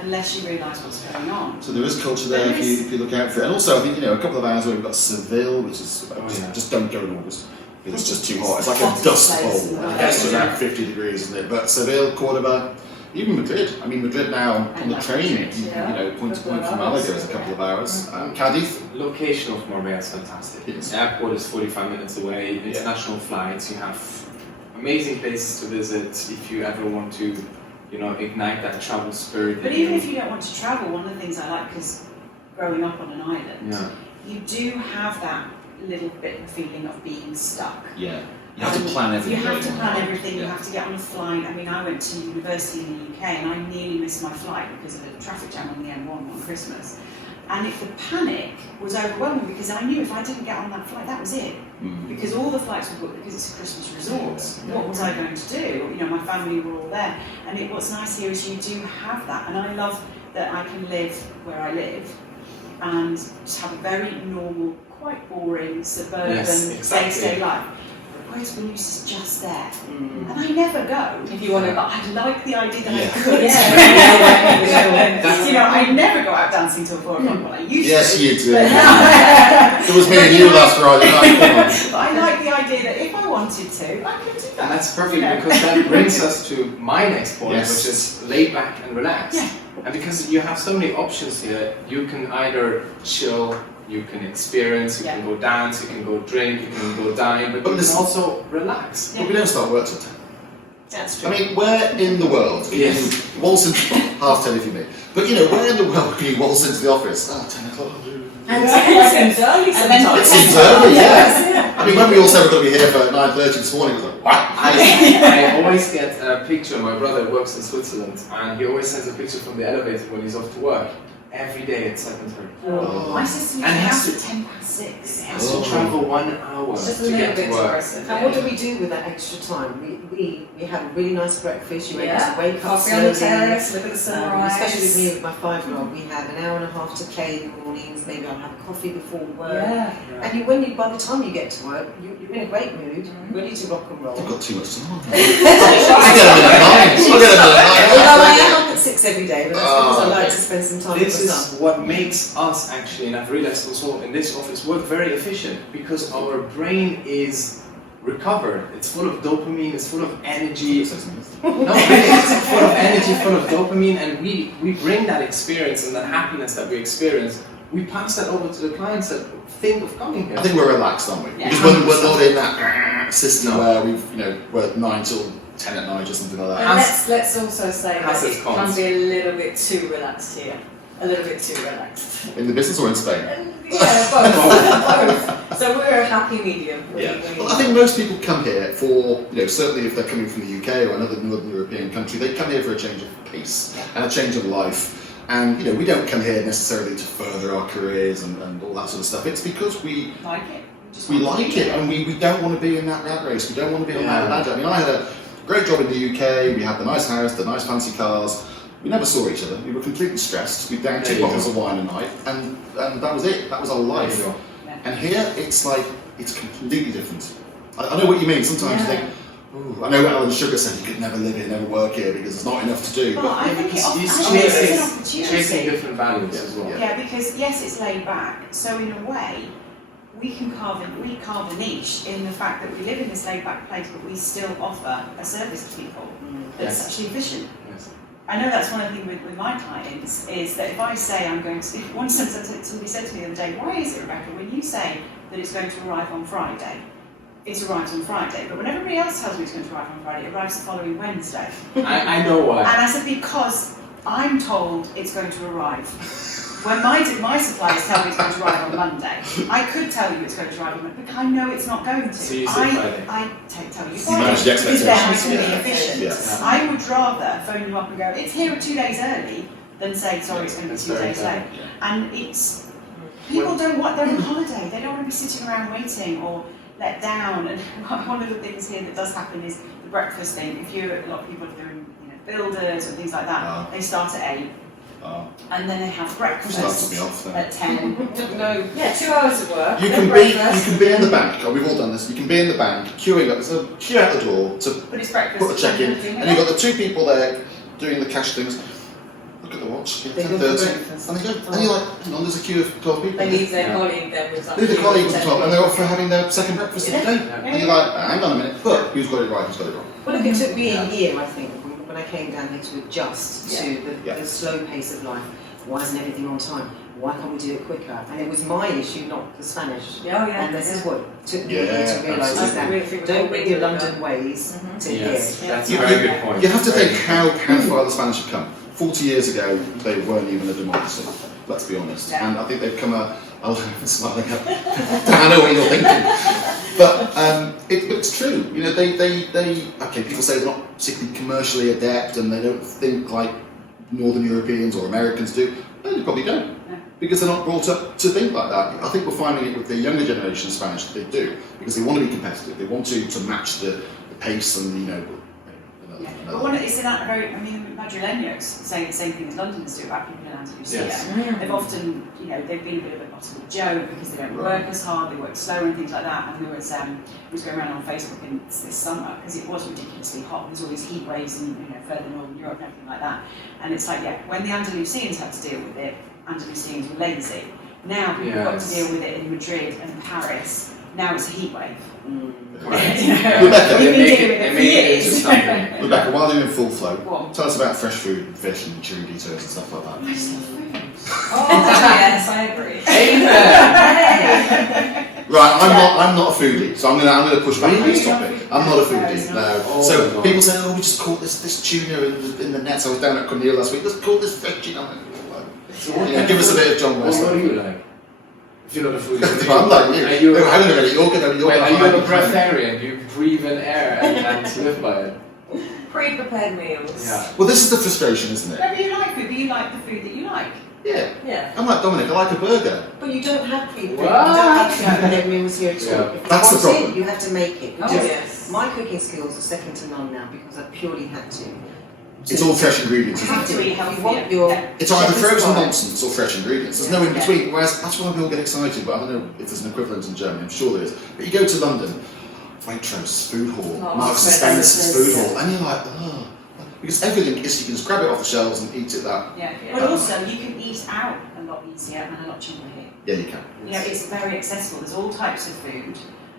unless you realise what's going on. So there is culture there There if you look out for it. And also, I think, a couple of hours away we've got Seville, which is just don't go in August. Because it's just too hot. It's like a dust bowl. And it gets to around 50 degrees, isn't it? But Seville, Cordoba, even Madrid. I mean, Madrid now on the train, point to point from Malaga is a couple of hours. Cadiz. Location of Marbella is fantastic. Yes. The airport is 45 minutes away, international flights, you have amazing places to visit if you ever want to, ignite that travel spirit. But even if you don't want to travel, one of the things I like, because growing up on an island, you do have that little bit of feeling of being stuck. Yeah. You have to plan everything. You have to going plan on. everything, you Yeah. have to get on a flight. I mean, I went to university in the UK and I nearly missed my flight because of the traffic jam on the M1 on Christmas. And if the panic was overwhelming because I knew if I didn't get on that flight, that was it. Mm. Because all the flights were booked because it's a Christmas resort. What was I going to do? My family were all there. And what's nice here is you do have that. And I love that I can live where I live and just have a very normal, quite boring suburban Yes, exactly. day-to-day life. Whereas Blues is just there, and I never go. If you want to, But I like the idea that Yeah. I could. yeah. You know, I never go out dancing till 4 o'clock. Well, I used Yes, to. you do. But now, It was me and you last Friday night. Come on. but I like the idea that if I wanted to, I could do that. And that's perfect You know? because that brings us to my next point, Yes. which is laid back and relaxed. Yeah. And because you have so many options here, you can either chill, you can experience, you Yeah. can go dance, you can go drink, you can go dine, but you can listen- also relax. But we don't start work till 10. That's I true. mean, where in the world can Yes. you waltz into, half 10 if you may, but you know, where in the world can you waltz into the office? 10 o'clock. And it seems early And then sometimes. It seems early, yeah. I mean, when we all said we're going to be here for 9:30 this morning, it was like, wow. I always get a picture. My brother works in Switzerland, and he always sends a picture from the elevator when he's off to work. Every day at 7:30. Oh. My sister used And to has house to- at 10 past 6. He has to travel 1 hour Just a to little get bit to work. depressing. And what do we do with that extra time? We have a really nice breakfast. You're able to wake up Coffee on the slowly. terrace, look at the sunrise. Especially with me with my 5-year-old, we have an hour and a half to play in the mornings. Maybe I'll have a coffee before work. Yeah. And by the time you get to work, you're in a great mood, ready to rock and roll. I've got too much time. I'll get them in at 9. I'll get them in Although I at 9. am up at 6 every day, but that's because I like to spend some time with This my is son. what makes us actually, and I've realized also in this office, work very efficient because our brain is recovered. It's full of dopamine, it's full of energy. No, really, it's full of energy, full of dopamine, and we bring that experience and that happiness that we experience, we pass that over to the clients that think of coming here. I think we're relaxed, aren't we? Yeah. Because when we're not in that system where we're 9 till 10 at night or something like that. And let's also say Has that its it cons. can be a little bit too relaxed here. A little bit too relaxed. In the business or in Spain? Yeah, both. So we're a happy medium. Yeah. Well, I think most people come here for, certainly if they're coming from the UK or another Northern European country, they come here for a change of pace and a change of life. And, we don't come here necessarily to further our careers and all that sort of stuff. It's because we Like it. Just we want to like be it there. and we don't want to be in that rat race. We don't want to be on Yeah. that ladder. I mean, I had a great job in the UK. We had the nice house, the nice fancy cars. We never saw each other. We were completely stressed. We downed 2 bottles of wine a night, and that was it. That was our life. There you go. And here, it's like it's completely different. I know what you mean. Sometimes you think, "Ooh," I know Alan Sugar said you could never live here, never work here because there's not enough to do. But I think Because he's I think it's an chasing opportunity. different values as well. Yeah. Yeah, because yes, it's laid back. So in a way, we carve a niche in the fact that we live in this laid back place, but we still offer a service to people that's Yes. actually efficient. Yes. I know that's one of the things with my clients is that if I say I'm going to, once somebody said to me the other day, why is it, Rebecca, when you say that it's going to arrive on Friday, it arrives on Friday, but when everybody else tells me it's going to arrive on Friday, it arrives the following Wednesday. I know why. And I said, because I'm told it's going to arrive. When my suppliers tell me it's going to arrive on Monday, I could tell you it's going to arrive on Monday, but I know it's not going to. So you say Friday. I tell you You Friday, manage the because then I expectations. can be Yeah. efficient. Yeah. I would rather phone you up and go, it's here 2 days early, than say, sorry, it's going to be That's 2 very days clever. late. And it's, people don't want, they're on holiday, they don't want to be sitting around waiting or let down. And one of the things here that does happen is the breakfast thing. If a lot of people are doing builders and things like that, Oh. they start at 8. Oh, And then they have breakfast starts to be off then. at 10. No, yeah, 2 hours of work. You then can be breakfast. in the bank. Oh, we've all done this. You can be in the bank queuing up. There's a queue out the door to But it's breakfast. put a check in, and you've got the 2 people there doing the cash things. Look at the watch. They go for 10:30, breakfast. and they go. And you're like, hang on, there's a queue of 12 people. They leave their Yeah. colleague then with Leave the colleague at the top, and they're off for Yeah. having their second breakfast of the day. Yeah. And you're like, hang on a minute, but who's got it right? Who's got it wrong? Well, look, it took me a year, I think, when I came down here to adjust to Yeah. the slow pace of life. Why isn't everything on time? Why can't we do it quicker? And it was my issue, not the Spanish. Yeah, yeah. And this is what took me Yeah, to realise absolutely. that. I really think Don't we've bring all your been London through ways to Yes, here. that's You- a very you- good point. You have to Very think how far the Spanish have come. 40 years ago, they weren't even a democracy. Let's be honest. Yeah. And I think they've come I'm smiling up. I know what you're thinking. But it's true. Okay, people say they're not particularly commercially adept and they don't think like Northern Europeans or Americans do. No, they probably don't. No. Because they're not brought up to think like that. I think we're finding it with the younger generation of Spanish that they do. Because they want to be competitive. They want to match the pace and, Yeah. But it's it's in that very, I mean, Madrileños saying the same thing as Londoners do about people in Andalusia. Yes. They've often, you know, they've been a bit of a bottom of joke because they don't work as hard, they work slower and things like that. And there was, was going around on Facebook this summer because it was ridiculously hot. There's all these heat waves in, you know, further northern Europe and everything like that. And it's like, yeah, when the Andalusians had to deal with it, Andalusians were lazy. Now people got to deal with it in Madrid and Paris. Now it's a heat wave. Right. You know, Rebecca, we've been They dealing with it for make it into years. something. Rebecca, while you're in full flow, What? tell us about fresh food, fish and churritos and stuff like that. Oh yes, I agree. Right, I'm not a foodie, so I'm gonna push back on this topic. I'm not a foodie. No. Oh, So no. people say, oh, we just caught this tuna in the nets. I was down at Cornell last week. Let's caught this fish. You know, yeah, give us a bit of John West. What do you like? If you're not a foodie, I'm like you. Are you, No, hang on a minute. You're gonna. well, are you a breatharian? You breathe in air and live by it. Pre-prepared meals. Yeah. Well, this is the frustration, isn't it? No, but you like food, but you like the food that you like. Yeah. Yeah. I'm like Dominic. I like a burger. But you don't have to. You don't What? have to have their meals here at all. Yeah. If you That's the want problem. it, you have to make it. Oh Because yes. my cooking skills are second to none now because I purely had to. It's all fresh ingredients. You Isn't have it? to eat eat healthy, You want your yeah. It's either shepherd's frozen pie. nonsense or fresh ingredients. There's no in between. Whereas that's why we all get excited. But I don't know if there's an equivalent in Germany. I'm sure there is. But you go to London, Waitrose, food hall, Oh, Marks and Spencer's, Spencer's, food yeah. hall, and you're like, oh, because everything is you can just grab it off the shelves and eat it that. Yeah. Yeah. But also, you can eat out a lot easier and a lot cheaper here. Yeah, you can. You know, it's very accessible. There's all types of food.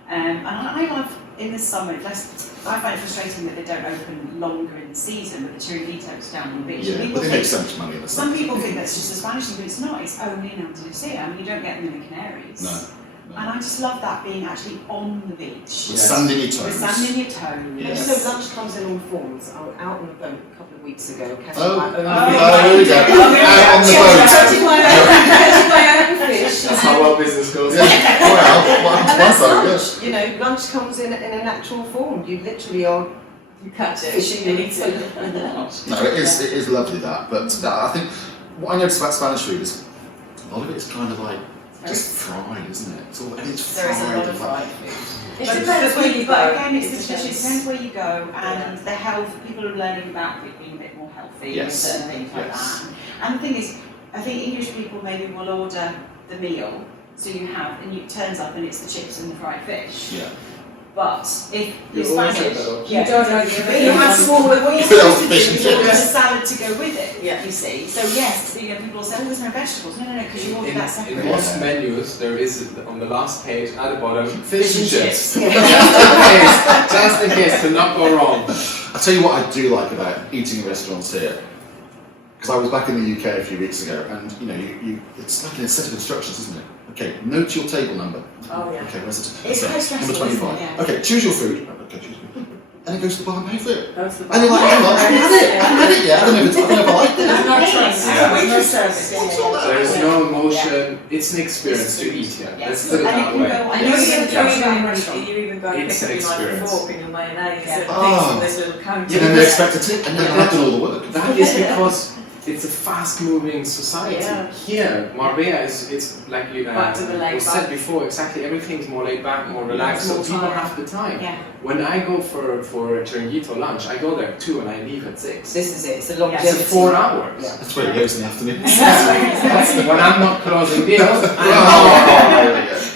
And I love, in the summer, I find it frustrating that they don't open longer in the season with the chiringuitos down on the beach. Yeah, People but they think- make so much money in the Some summer. people think that's just a Spanish thing, but it's not. It's only in Andalusia. I mean, you don't get them in the Canaries. No. And I just love that being actually on the beach. With Yes. sand in your With toes. sand in your toes. Yes. So lunch comes in all forms. I was out on the boat a couple of weeks ago, catching Oh, my own here we go. Out on the boat. Catching my own fish. That's how our business goes. Yeah. Well, what happened to one boat? Yes. You know, lunch comes in a natural form. You literally are You catch it. fishing You and eat eating. it. No, it is lovely that. But I think what I noticed about Spanish food is a lot of it is kind of like just fried, isn't it? It's all and it's There is a fried. lot of and like- fried food. But It depends where you go. But again, it's It the discussion. It depends. depends where you go, and the health. People are learning about it being a bit more healthy and Yes. certain things like Yes. that. And the thing is, I think English people maybe will order the meal, so you have, and it turns up and it's the chips and the fried fish. Yeah. But if You you're always Spanish, have that option. You don't know the you have other small. What you're Fill supposed to do fish is and order a chips. salad to go with it. Yeah. You see, so yes, you know, people will say, "Oh, there's no vegetables." No, because you order that In separate. most menus, there is on the last page at the bottom fish and chips. chips. Just in case, to not go wrong. I tell you what I do like about eating in restaurants here, because I was back in the UK a few weeks ago, and you know, it's like a set of instructions, isn't it? Okay, note your table number. Oh yeah. Okay, where's it? It's Okay, quite stressful, number 25. isn't it? Yeah. Okay, choose your food. Okay, choose your food. And it goes to the bar and pay for it. Go to the And you're like, hang on, I haven't had it. I haven't had it yet. I don't know if I like it. There's no trust. Yeah. There's no service. What's all that? There's no emotion. It's an experience to eat here. Yes. Let's put it And that you way. can go- And And you you're even in go a in restaurant. you even go and It's pick an up your knife and experience. fork and your mayonnaise and Oh. things from this little counter. And then they expect a tip, and then I've done all the work. That is because it's a fast-moving society. Yeah. Here, Marbella it's like you Back to the laid was said back. before. Exactly, everything's more laid back, more relaxed. More So people time. have the time. Yeah. When I go for a chiringuito lunch, I go there at 2 and I leave at 6. This is it. It's a It's longevity. 4 hours. Yeah. That's where it goes in the afternoon. When I'm not closing deals,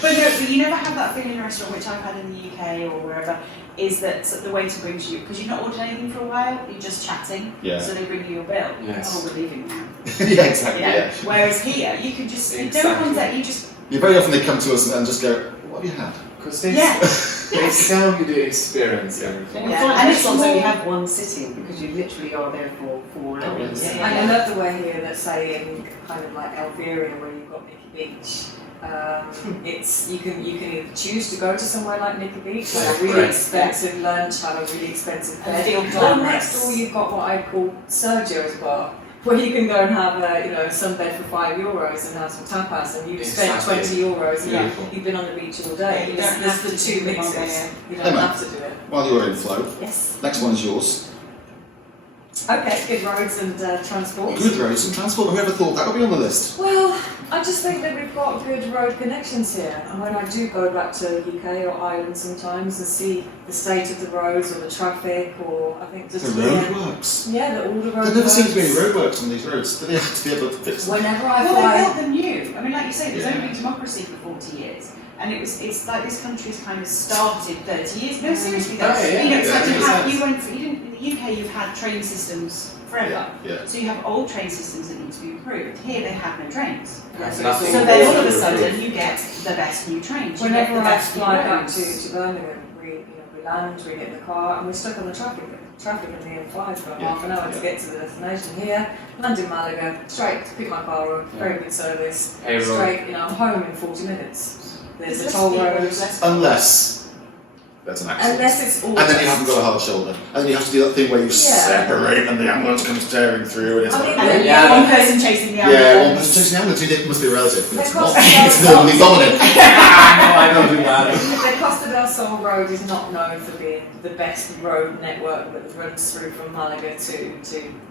But no, but you never have that feeling in a restaurant, which I've had in the UK or wherever, is that the waiter brings you, because you've not ordered anything for a while, you're just chatting, Yeah. so they bring you your bill. Yes. Oh, we're leaving now. Yeah, exactly. Yeah. Yeah. Whereas here, you can just, no Exactly. one's there, you just, Yeah, very often they come to us and just go, "What have you had?" because they, yeah. they sell you the experience. Everything. And you Yeah. find And it's restaurants only more- have one sitting because you literally are there for 4 hours. Yeah. And I love the way here that say in kind of like Elveria where you've got Nicky Beach. It's you can either choose to go to somewhere like Nicky Beach, have a really Correct. expensive lunch, have a really expensive And bed, feel or glamorous. next door you've got what I call Sergio's bar, where you can go and have a sunbed for €5 and have some tapas, and you've spent Exactly. €20 and Beautiful. you've been on the beach all day. Yeah, you There's don't there's have the to two do the mixes. Marbella. You Hey, don't man. have to do it. While you're in flow, Yes. next one's yours. Okay, good roads and transport. Good roads and transport. Whoever thought that would be on the list? Well, I just think that we've got good road connections here, and when I do go back to UK or Ireland sometimes and see the state of the roads or the traffic, or I think just The roadworks. yeah, all the road There never seems to be any works. roadworks on these roads. Do they have to be able to fix them? Whenever I Well, they fly, built them new. I mean, like you say, there's Yeah. only been democracy for 40 years. And it's like this country's kind of started 30 years. No, seriously, though. Oh, yeah, You know, it's yeah, like makes you sense. didn't, in the UK, you've had train systems forever. Yeah. So you have old train systems that need to be improved. Here, they have no trains. Yes, So nothing So then all of a to sudden, improve. you get the best new trains. You whenever get the I best new fly back roads. to Birmingham, we land, we get in the car, and we're stuck on the traffic in the M5 for Yeah, half an hour to yeah. get to the destination. Here, land in Malaga, straight to pick my car up, very good service. Hey, Rob. Straight, I'm home in 40 minutes. There's There's a less toll people, road. there's less- Unless there's an accident. Unless it's all. And then you haven't got a hard shoulder. And then you have to do that thing where you separate and the ambulance comes tearing through and it's I like, mean, And then Yeah. one person chasing the yeah, ambulance. one person chasing the ambulance, it must be a relative. They're It's not. Costa Del It's Sol. normally dominant. No, I don't do that. The Costa del Sol road is not known for being the best road network that runs through from Malaga to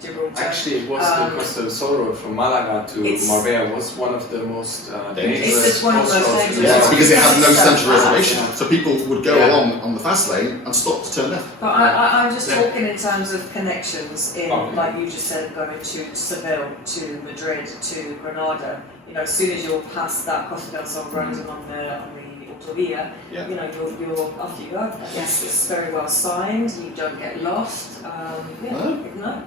Gibraltar. Actually, it was Um, the Costa del Sol road from Malaga to it's- Marbella was one of the most Dangerous. dangerous. It's one of the most crossroads. dangerous. Yeah, it's because it has no So central fast. reservation. So people would go Yeah. along on the fast lane and stop to turn left. But I'm just Yeah. talking in terms of connections in, Okay. like you just said, going to Seville, to Madrid, to Granada. As soon as you're past that Costa del Sol road and on the autovia, Yeah. you're off you go. Yes. It's very well signed. You don't get lost. No.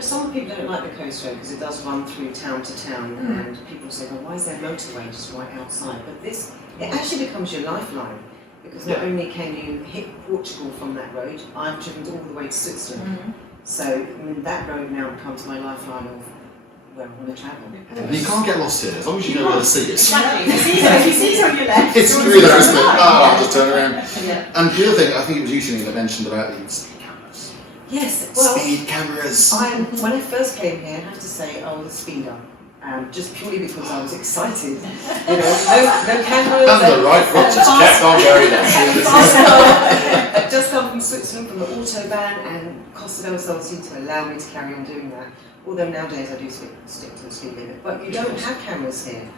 Some people don't like the coast road because it does run through town to town, and people say, well, why is there a motorway just right outside? But it actually becomes your lifeline, because not only can you hit Portugal from that road, I've driven all the way to Switzerland. So that road now becomes my lifeline of where I want to travel. And you can't get lost here as long as you know where the sea is. Exactly. If you see it on your left, It's you're through there, on isn't it? the right. Oh, I'll just turn around. Yeah. And the other thing, I think it was you, Shani, that mentioned about these speed cameras. Yes, well, Speed cameras. when I first came here, I have to say I was a speeder. Just purely because I was excited. No cameras. And the right foot just kept on going down. I've just come from Switzerland from the Autobahn, and Costa del Sol seemed to allow me to carry on doing that. Although nowadays I do stick to the speed limit. But you don't have cameras here,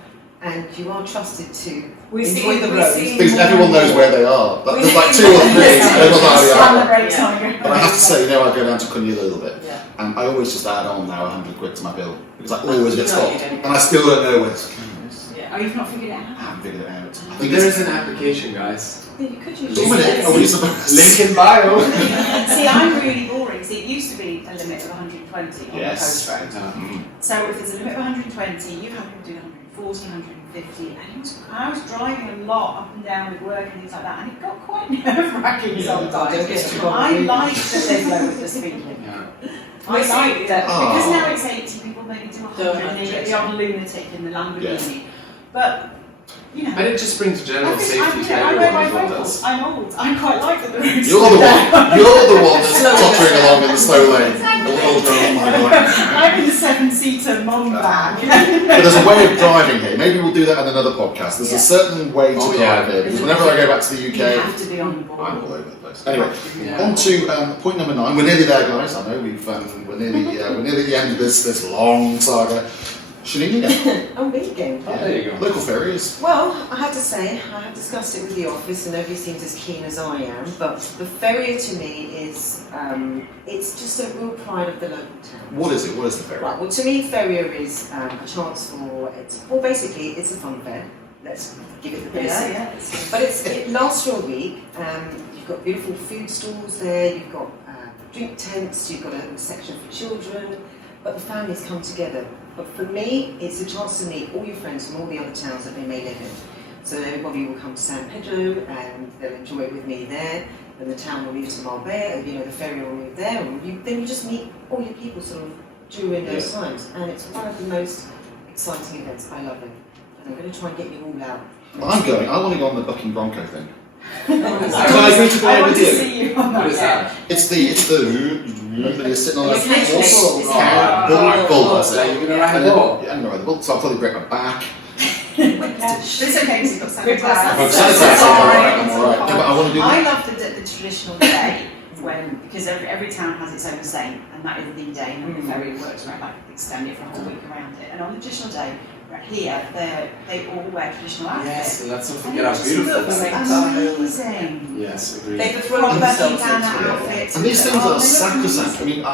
and you are trusted to enjoy the road. Because everyone knows where they are. But there's like 2 or 3, and everyone's like, oh, Slam the yeah. brakes on you. But I have to say, I go down to Cunha a little bit. Yeah. And I always just add on now 100 quid to my bill. Because I always get No, stopped. you don't. And I still don't know where the camera is. Yeah. Oh, you've not figured it I out? haven't figured it out. I But think there it's is an application, guys. Yeah, you could use a minute. Are we supposed Link in bio. See, I'm really boring. See, it used to be a limit of 120 on Yes. the coast road. Mm. So if there's a limit of 120, you have to do 140, 150, and I was driving a lot up and down with work and things like that, and it got quite nerve-wracking sometimes. Don't get too I bothered. like that they've lowered the speed limit. Yeah. I like that, Oh. because now it's 80, people maybe do 100, and they get the odd lunatic in the Lamborghini. But, But it just brings general I think safety to I wear everyone my as well. vocals. I'm old. I quite like that the roads You're the one that's tottering along in the slow lane. The world's going, oh my god. I'm in the 7-seater mum van. But there's a way of driving here. Maybe we'll do that in another podcast. There's a certain way to Oh, drive yeah. here. Because whenever I go back to the You UK, have to be on the board. I'm all over the place. Anyway, Yeah. on to point number 9. We're nearly there, guys. I know we're nearly at the end of this long saga. Shanina, Oh, me again. Oh, there you go. local ferries. Well, I have to say, I have discussed it with the office, and nobody seems as keen as I am. But the ferrier to me is, it's just a real pride of the local town. What is it? What is the ferry? Right. Well, to me, farrier is a chance for it. Well, basically, it's a fun fair. Let's give it the basic. But it lasts for a week. You've got beautiful food stalls there. You've got drink tents. You've got a section for children. But the families come together. But for me, it's a chance to meet all your friends from all the other towns that they may live in. So everybody will come to San Pedro and they'll enjoy it with me there. Then the town will move to Marbella, the ferry will move there, and then you just meet all your people sort of during those times. And it's one of the most exciting events. I love it. And I'm going to try and get you all out. I'm going. I want to go on the bucking bronco thing. Can I agree to go I with want to you? see you on What that. is that? It's the you're sitting on a It's actually- bull. That's So it. you're gonna ride the bull? Yeah, I'm gonna ride the bull. So I'll probably break my back. Yeah. But it's okay because you've got Good sanitizer. I'm Sorry. alright. No, but I want to do I that. love the traditional day because every town has its own saint, and that is the day, and the ferry works around, like extend it for a whole week around it. And on the traditional day, right here, they all wear traditional outfits. Yes, and let's not And forget it how just beautiful looks that amazing. Yes, agreed. They could throw Proper themselves bandana into it. outfits. And these things Oh, are they look sacrosanct. I amazing.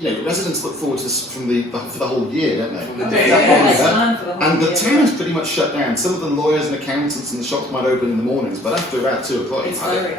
mean, residents look forward to this for the whole year, don't they? From the Oh, day yeah, that it's Yeah. planned for the whole And the year. town is pretty much shut down. Some of the lawyers and accountants and the shops might open in the mornings, but after about 2 o'clock, It's I don't- very,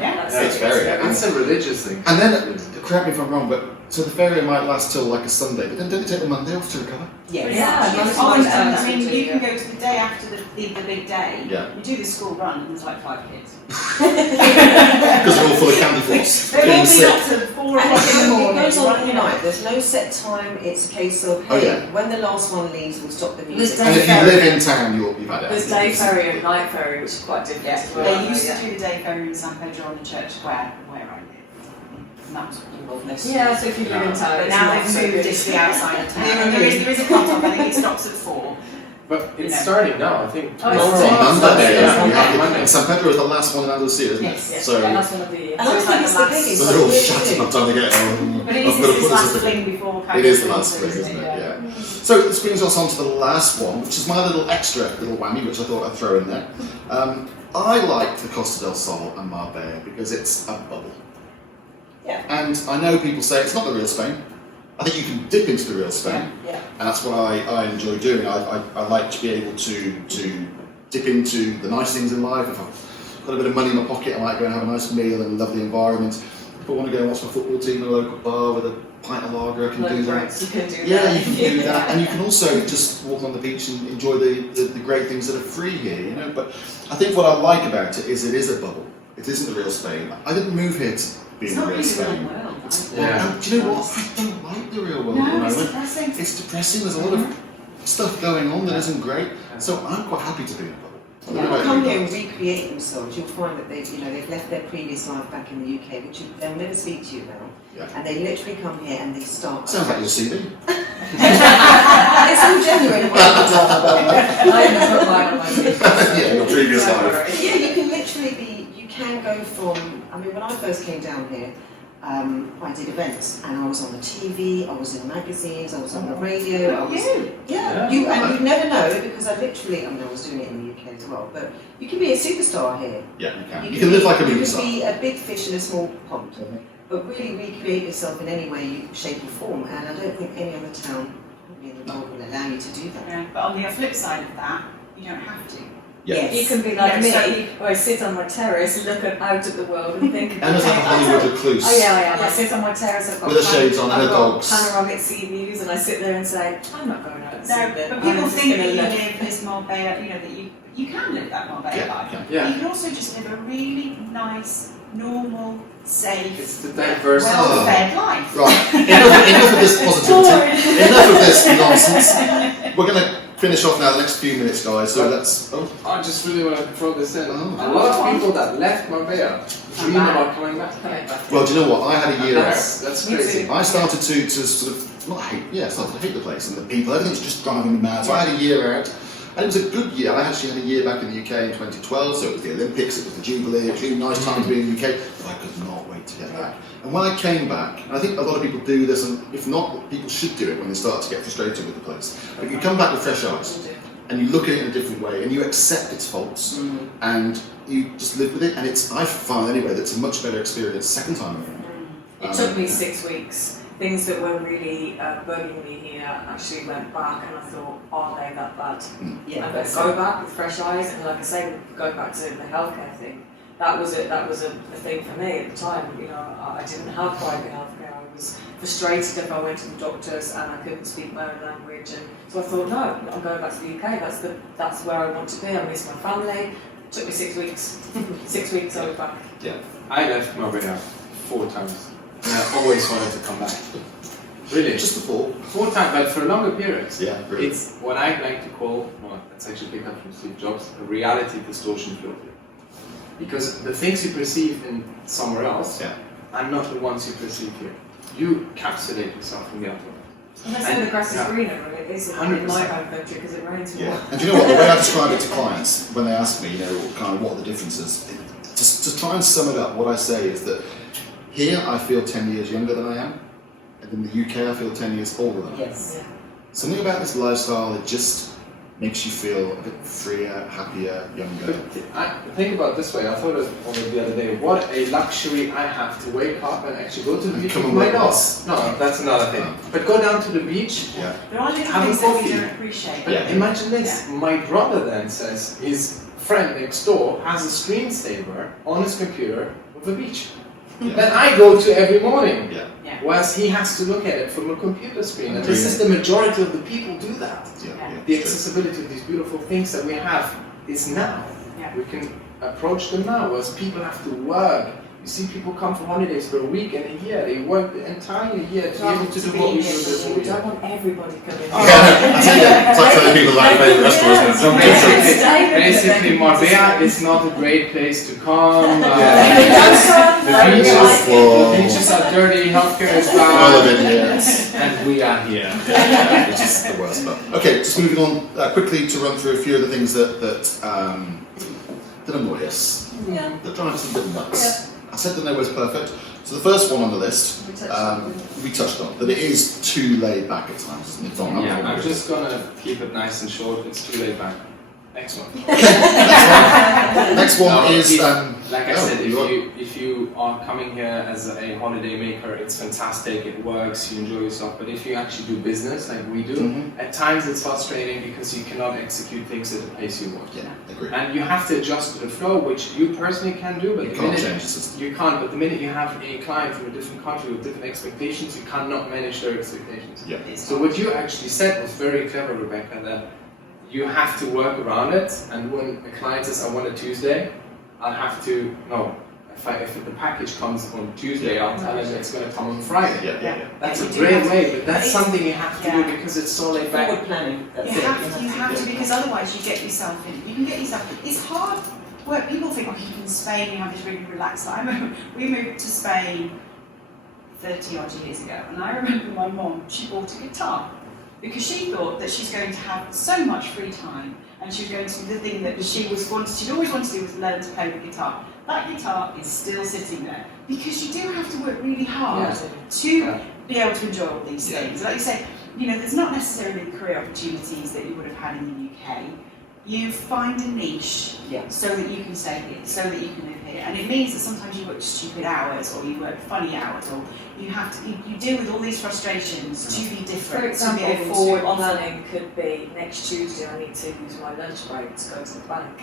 it's very- It's a religious thing. And then, correct me if I'm wrong, but so the ferry might last till like a Sunday, but then don't they take the Monday off to recover? Yes. Yeah, Yes. most Oh, and, towns I mean, do, you can yeah. go to the day after the big day. Yeah. You do the school run, and there's like 5 kids. Because they're all full of candy floss. They've all been up to 4 o'clock in the And morning. it goes on all running night. There's no set time. It's a case of, Oh, hey, yeah. when the last one leaves, we'll stop the There's music. And if you live in town, you've had it. There's day ferry and night ferry, which is quite different as well. They used yeah. to do the day ferry in San Pedro on the church square, where I live. And that was lovely. Yeah, so if you live in town, But it's now not they've so moved good. it to the outside of town. Yeah. There is a cut-off. I think it stops at 4. But it's You know. starting now, I think. Oh, it's tomorrow. on Monday, Yeah, yeah. We on have Monday. and San Pedro is the last one in Andalusia, isn't it? Yes. Yes, So, yeah, that's one of the. And I think it's the biggest. so they're all shutting up trying to get on. But it I've is got to this put last this thing before kind It of is the last winter, spring, isn't it? Yeah. Yeah. So this brings us on to the last one, which is my little extra little whammy, which I thought I'd throw in there. I like the Costa del Sol and Marbella because it's a bubble. Yeah. And I know people say it's not the real Spain. I think you can dip into the real Spain, Yeah. and that's what I enjoy doing. I like to be able to dip into the nice things in life. If I've got a bit of money in my pocket, I might go and have a nice meal in a lovely environment. If I want to go and watch my football team in a local bar with a pint of lager, I can do that. You can do Yeah, that. you can do that, and you can also just walk on the beach and enjoy the great things that are free here, you know. But I think what I like about it is a bubble. It isn't the real Spain. I didn't move here to be It's in the not real really the Spain. real world, right? Yeah. And do you know what? I don't like the real world at the No, it's moment. depressing. It's depressing. There's a lot of stuff going on that isn't great. So I'm quite happy to be in a bubble. What Yeah, about come you here and guys? recreate themselves. You'll find that they've left their previous life back in the UK, which they'll never speak to you about. Yeah. And they literally come here and they start. Sounds like your CV. It's all genuine. I never mind on my feet. Yeah, your previous Don't life. worry. Yeah, you can literally be. You can go from. I mean, when I first came down here, I did events and I was on the TV, I was in magazines, I was on the radio. I was, Yeah. and you'd never know because I literally. I mean, I was doing it in the UK as well. But you can be a superstar here. Yeah, you can. You can live like a movie You star. can be a big fish in a small pond, but really recreate yourself in any way, shape, or form. And I don't think any other town in the world will allow you to do that. Yeah, but on the flip side of that, you don't have to. Yeah. You can be like Yeah, me, so- where I sit on my terrace, look out at the world and think, Emma's like a Hollywood recluse. oh yeah, I am. I sit on my terrace, I've got, With her shades on and I've her got dogs. panoramic sea views, and I sit there and say, I'm not going out and sit No, there. but I'm people just think that gonna you look. live this Marbella, you know, that you can live that Marbella Yeah, life. yeah. But Yeah. you can also just live a really nice, normal, safe, It's the diverse. well-fed life. Right, enough of this positivity, enough of this nonsense. We're going to finish off now the next few minutes, guys, so let's... Oh, I just really want to throw this in. Oh. A lot of people that left Marbella dream about coming back. Coming back. well, do you know what? I had a year out. That's Me crazy. too. I started to sort of, not hate, yeah, started to hate the place and the people, everything's just driving me mad. So I had a year out, and it was a good year. I actually had a year back in the UK in 2012, so it was the Olympics, it was the Jubilee, it was a really nice time to be in the UK, but I could not wait to get back. And when I came back, and I think a lot of people do this, and if not, people should do it when they start to get frustrated with the place. But you come back with fresh eyes, and you look at it in a different way, and you accept its faults, and you just live with it, and I found anyway that it's a much better experience second time around. It took me 6 weeks. Things that were really bugging me here actually went back, and I thought, are they that bad? Yeah, I'm going to go back with fresh eyes, and like I say, go back to the healthcare thing. That was a thing for me at the time. You know, I didn't have private healthcare. I was frustrated if I went to the doctors and I couldn't speak my own language, and so I thought, no, I'm going back to the UK. That's where I want to be. I miss my family. It took me 6 weeks. 6 weeks I was back. Yeah. I left Marbella 4 times, and I always wanted to come back. Really, Just before. 4 times, but for longer periods. Yeah, really. It's what I like to call, well, that's actually picked up from Steve Jobs, a reality distortion filter. Because the things you perceive in somewhere else Yeah. are not the ones you perceive here. You encapsulate yourself from the outer world. And that's why the grass is Yeah. greener, really. It is in 100%. my home country because it rains more. Yeah, and do you know what? The way I describe it to clients when they ask me, you know, kind of what are the differences, to try and sum it up, what I say is that Here, I feel 10 years younger than I am, and in the UK, I feel 10 years older than I am. Yes. Something about this lifestyle, it just makes you feel a bit freer, happier, younger. I think about it this way. I thought of it the other day. What a luxury I have to wake up and actually go to the And beach come with and my work dog. with us. No, that's another thing. But go down to the beach. Yeah. There are little Have a things that we coffee. don't appreciate. But imagine this. My brother then says his friend next door has a screensaver on his computer of the beach. Yeah. That I go to every morning. Yeah. Whereas he has to look at it from a computer screen. And this is the majority of the people do that. Yeah. The True. accessibility of these beautiful things that we have is now. Yeah. We can approach them now, whereas people have to work. You see people come for holidays for a week and a year. They work the entire year to be able to do what we do this We week. don't want everybody coming. Yeah, I tell you, it's like telling people about favourite restaurants. So Yeah. basically, Marbella is not a great place to come. Yeah. The beaches are dirty, healthcare is All of bad, it, yes. and we are here. Which is the worst part. Okay, just moving on quickly to run through a few of the things that annoy us, Yeah. that drive us a bit nuts. I said that no was perfect. So the first one on the list, we touched on, that it is too laid back at times, isn't it, Don? Yeah, I'm just gonna keep it nice and short. It's too late back. Next one. Next one No, is... Like I oh, said, you are- if you are coming here as a holiday maker, it's fantastic, it works, you enjoy yourself. But if you actually do business like we do, Mhm. at times it's frustrating because you cannot execute things at the pace you want. Yeah, agree. And you have to adjust to the flow, which you personally can do, but You the can't minute change the system. you can't. But the minute you have a client from a different country with different expectations, you cannot manage their expectations. Yeah. So what you actually said was very clever, Rebecca, that you have to work around it. And when a client says, I want a Tuesday, I'll have to, no, if the package comes on Tuesday, I'll tell him it's going to come on Friday. Yeah. That's You a do great have to- way, but that's it's- something you have to do because it's so laid back. Forward planning. That's You it. have to, because otherwise you get yourself in. You can get yourself. It's hard work. People think, oh, you can Spain, you have this really relaxed life. I remember we moved to Spain 30 odd years ago, and I remember my mom. She bought a guitar because she thought that she's going to have so much free time, and she was going to do the thing that she'd always wanted to do was learn to play the guitar. That guitar is still sitting there because you do have to work really hard to be able to enjoy all these things. Like you say, you know, there's not necessarily the career opportunities that you would have had in the UK. You find a niche so that you can stay here, so that you can live here. And it means that sometimes you work stupid hours or you work funny hours or you have to, you deal with all these frustrations to be different. For example, to be able forward to offer. planning could be next Tuesday I need to use my lunch break to go to the bank.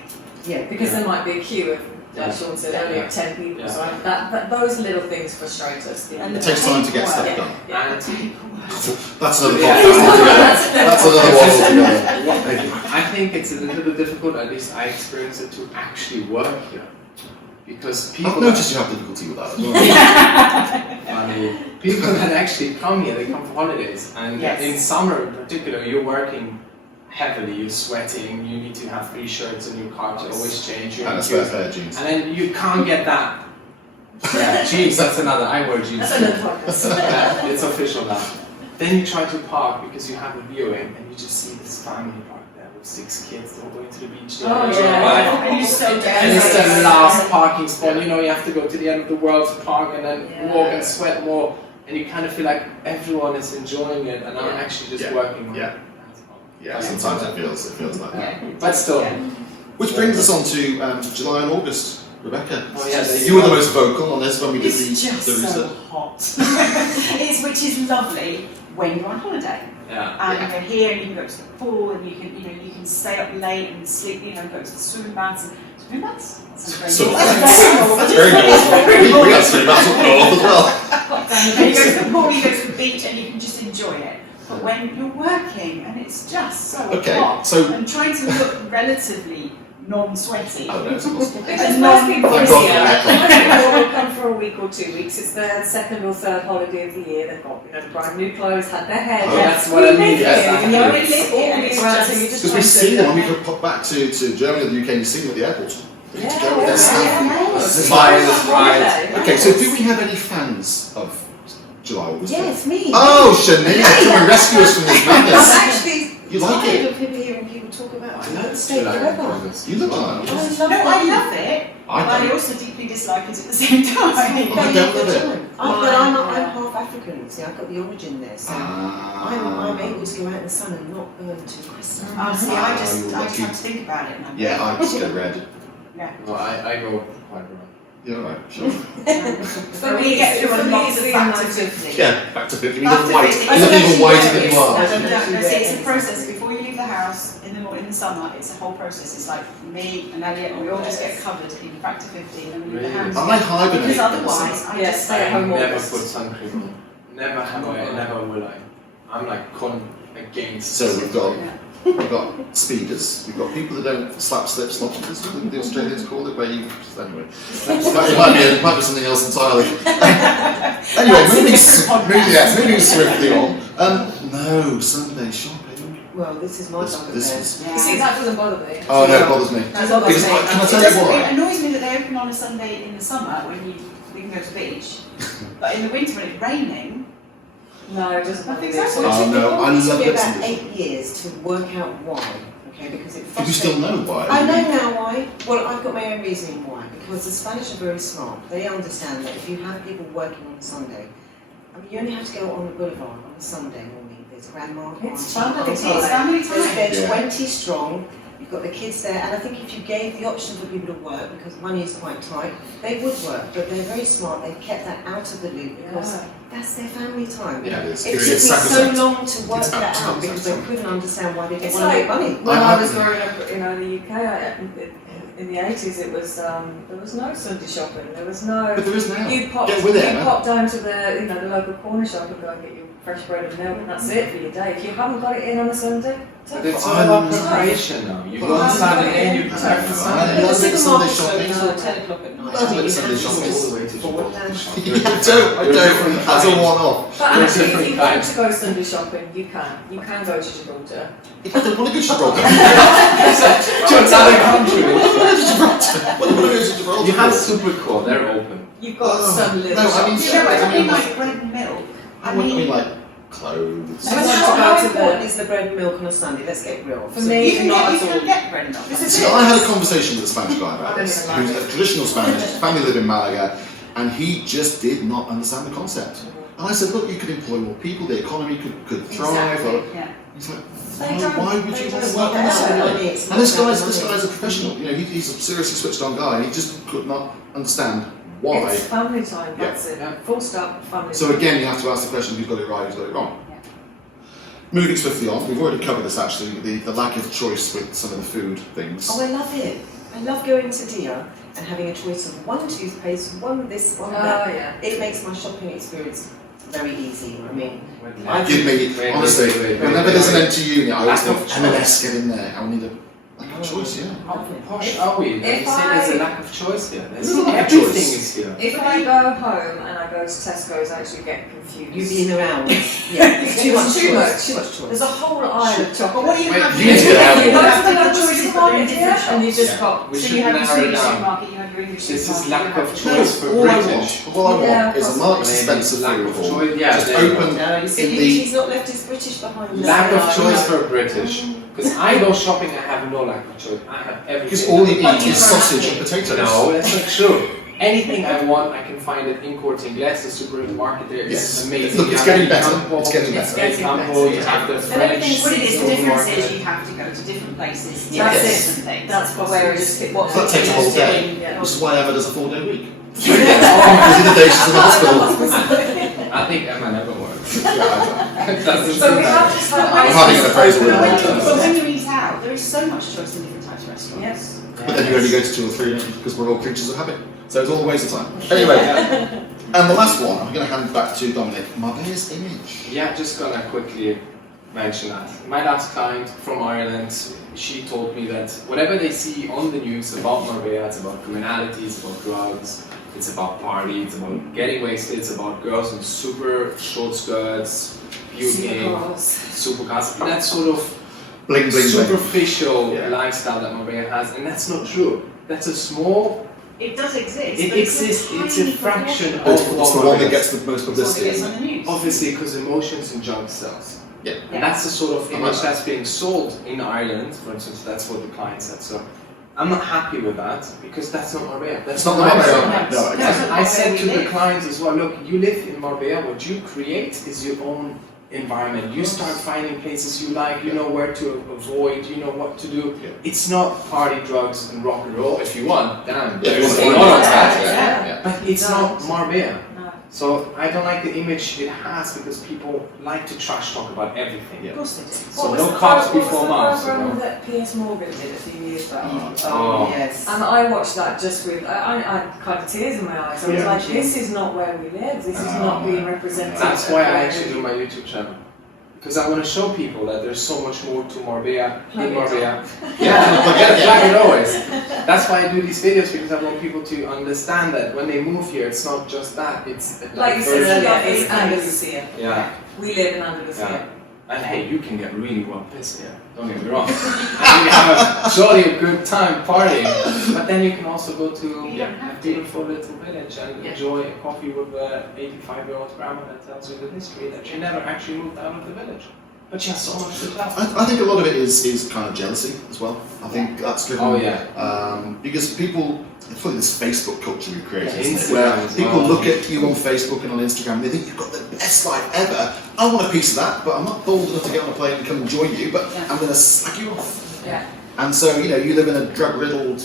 Yeah. Because there might be a queue of, like Sean said earlier, 10 people. Yeah. So that those little things frustrate us. And It takes time to get stuff Yeah. done. Yeah. And That's another Yeah. podcast altogether. That's another one altogether. Thank you. I think it's a little bit difficult, at least I experience it, to actually work here. Because people I've noticed you have difficulty with that as well. people that actually come here, they come for holidays. And Yes. in summer in particular, you're working heavily, you're sweating, you need to have 3 shirts in your car to always change. You're And a in spare queues. pair of jeans. And then you can't get that. Yeah, jeans, that's another, I wear jeans. That's another podcast. Yeah, it's official now. Then you try to park because you have a viewing and you just see this family park there with 6 kids all going to the beach. They Oh, enjoy yeah. life. And you're so And it's the last parking spot, you know, you have to go to the end of the world to park and then Yeah. walk and sweat more. And you kind of feel like everyone is enjoying it and I'm actually just Yeah. working on Yeah. it. Yeah, sometimes it feels like that. But still, Which brings us on to July and August. Rebecca, Oh, yeah, there you you were go. the most vocal on this when we did It's just the so research. hot. Which is lovely when you're on holiday. yeah. And you're here and you can go to the pool and you can stay up late and sleep, go to the swimming baths. Swimming baths? That sounds Swim very baths. Very good. We got swim baths up north as well. And you go to the pool, you go to the beach and you can just enjoy it. But when you're working and it's just so Okay, hot so- and trying to look relatively non-sweaty. Oh, no, it's impossible. Because most people Thank this God for year, that. most people will come for a week or 2 weeks. It's their second or third holiday of the year. They've got brand new clothes, had their hair. Oh, done. that's what I mean, We live yes, here, I you know, know. we live all And year it's round, just- so you just Because we want see to- them when we could pop back to Germany or the UK and you see them at the airport. Yeah, To go with their stuff. yeah. This is Fine, fine. that's right. Okay, so do we have any fans of July, August? Yes, me. Oh, Shania, come and rescue us from this I'm madness. actually You like tired it? of hearing people talk about I love stay forever. burgers. You look like I that. love No, I it. love it, I but I don't. also deeply dislike it at the same time. I don't love it. I'm half African, see, I've got the origin there, so I'm able Ah. to go out in the sun and not burn too crisp. See, Ah, I just you're have lucky. to think about it. And I'm Yeah, I just go red. Well, I go quite wrong. Yeah, right, sure. But we get through a lot of back to 50. Yeah, back to 50. You Back look to white. 50. You look even whiter than you are. No, see, it's a process. Before you leave the house in the summer, it's a whole process. It's like me and Elliot, we all just get covered in back to 50 and then we leave the Really? house. I hibernate. Because otherwise, I Yes, just stay at I home never August. put sun cream on. Never have I, never will I. I'm like against. So we've got Yeah. we've got speeders. We've got people that don't slap slip slop. Is what the Australians call it, where you anyway. It might be something else entirely. Anyway, moving swiftly on. No, Sunday shopping. Well, this is my This bugbear. was. You see, that doesn't bother me. Oh no, it bothers me. That bothers Because me. can I It tell you doesn't- why? It annoys me that they open on a Sunday in the summer when we can go to the beach, but in the winter when it's raining, No, it doesn't bother me. Nothing's Well, Oh, it no, I took love me it. about 8 years to work out why, okay, because it Do you still know why? I know now why. Well, I've got my own reasoning why. Because the Spanish are very smart. They understand that if you have people working on a Sunday, I mean, you only have to go on the boulevard on a Sunday morning. There's grandma, It's auntie, family uncle, time. it's family time. They're Yeah. 20 strong. You've got the kids there, and I think if you gave the option for people to work, because money is quite tight, they would work. But they're very smart. They've kept that out of the loop because that's their family time. Yeah, it is. It It's took me so sacrosanct. long to work It's that out absolutely because I couldn't understand why they didn't It's want to make like money. when I I was have- growing up, in the UK, in the 80s, it was there was no Sunday shopping. There was no. But there is now. You pop, Get with it, you Emma. pop down to the the local corner shop and go and get your fresh bread and milk, and that's it for your day. If you haven't got it in on a Sunday, But it's I all about know. preparation now. You But go on I Saturday and you know. prepare for I Sunday. love it, Sunday Supermarket's shopping. open until 10 o'clock at night. Love it, You Sunday have to shopping. walk All the way to forward Gibraltar down. shopping. I don't. That's a one-off. but There's actually, if different you want kinds. to go Sunday shopping, you can. You can go to Gibraltar. If I didn't want to go to Gibraltar. To another country. What do you want to go to Gibraltar? You have for? Supercore, they're open. You've got Oh, some little. no, I mean, shops. you know, I I mean, mean like bread and milk. I mean, like clothes. I But mean, how to the- important is the bread and milk on a Sunday? Let's get real. For me, You can not get, at you all. can get bread and milk. This is See, I had a conversation with a Spanish guy about I don't this, even like who's it. a traditional Spanish, family live in Malaga, and he just did not understand the concept. And I said, look, you could employ more people, the economy could thrive. Exactly. Or, Yeah. he's like, They don't- why would they you want don't to work on a want Sunday? It's And this not guy's about money. a professional. You know, he's a seriously switched on guy, and he just could not understand why. It's family time. That's it. Yeah. Full stop. Family. So time. again, you have to ask the question: who's got it right, who's got it wrong? Yeah. Moving swiftly on, we've already covered this actually. The lack of choice with some of the food things. Oh, I love it. I love going to Dia and having a choice of one toothpaste, one this, one that. Oh yeah. It makes my shopping experience very easy. I mean, Give me, Wait, honestly, wait, whenever there's an empty unit, I always Lack think of M&S get in there. I need a choice, yeah. How posh are we? When If you say there's a I- lack of choice here. There's a lack of Everything choice. is here. If I go home and I go to Tesco's, I actually get confused. you being around. Yeah, it's too much Too choice. much. Too much choice. There's a whole aisle of chocolate. But what you Wait, have you need to get out of You here. go to the have local choices, but they're in supermarket different here and you shops. just Yeah. got. We So should you have your narrow it Swedish down. supermarket, you have your English This is supermarket. lack you have of your- choice for all I want, British. all I want Yeah, is a Marks and Maybe Spencer lack food of hall. choice. Yeah, Just there you go. open No, you see, in the. he's not left his British behind. Lack of No, choice no. for British. Because I go shopping, I have no lack of choice. I have everything. Because all you But eat is sausage and potatoes. No, that's not true. Anything I want, I can find it in Corte Inglés, the supermarket there. Yes. It's amazing. Look, You it's have getting the better. Campo, It's getting It's better. getting Campo, you better. have the And French everything's what it is, the difference is supermarket. you have to go to different places to That's get it. different things. That's What where we it just is. what That takes a whole day. Yeah. Which is why Emma does a 4-day week. Because of the days she's in the hospital. I think Emma never works. Yeah, I don't. Doesn't So we seem have like- to start I'm having an appraisal open in windows. my But when you eat out, there is so much choice in different types of restaurants. Yes. But then you only go to 2 or 3 because we're all creatures of habit. So it's all a waste of time. Anyway, and the last one, I'm going to hand back to Dominic. Marbella's image. Yeah, just gonna quickly mention that. My last client from Ireland, she told me that whatever they see on the news about Marbella, it's about criminality, it's about drugs, it's about party, it's about getting wasted, it's about girls in super short skirts, puking, supercars. And that's sort of Bling, bling, bling. superficial Yeah. lifestyle that Marbella has, and that's not true. That's a small. It does exist. It but exists. It's a tiny fraction proportion. of It's the one that gets the most That's what publicity. gets Isn't on it? the news. Obviously, because emotions and junk sells. Yeah. And that's the sort of I like image that. that's being sold in Ireland, for instance. That's what the client said. So I'm not happy with that because that's not Marbella. That's It's not the what I Marbella. said. No, exactly. I said Where to we the live. clients as well, look, you live in Marbella, what you create is your own environment. You start finding places you like, you know where to avoid, you know what to do. Yeah. It's not party, drugs and rock and roll. If you want, damn, Yeah, there's if a you want lot of to- that. yeah, yeah. But it's not Marbella. No. So I don't like the image it has because people like to trash talk about everything. Yeah. Of course they do. So no cops before Mars. What was the program that P.S. Morgan did a few years back? Oh. Yes. And I watched that just with, I had kind of tears in my eyes. I was Yeah. like, this is not where we live. This is not being represented. That's why I actually do my YouTube channel. Because I want to show people that there's so much more to Marbella, Plug in it Marbella. Yeah, flag it always. That's why I do these videos, because I want people to understand that when they move here, it's not just that, it's a Like you said diversion. earlier, it's Andalusia. Yeah. We live in Andalusia. Yeah. And hey, you can get really well pissed here, don't get me wrong. And you have a jolly good time partying, but then you can also go to You don't have a to. beautiful little village and Yeah. enjoy a coffee with an 85-year-old grandma that tells you the history that she never actually moved out of the village. But she has so much to tell. I think a lot of it is kind of jealousy as well. I think that's driven. Oh, yeah. Because people, it's probably this Facebook culture we've created, Yeah, isn't it? Instagram Where as people well. look at you on Facebook and on Instagram, they think you've got the best life ever. I want a piece of that, but I'm not bold enough to get on a plane and come and join you, but Yeah. I'm going to slag you off. Yeah. And so, you live in a drug-riddled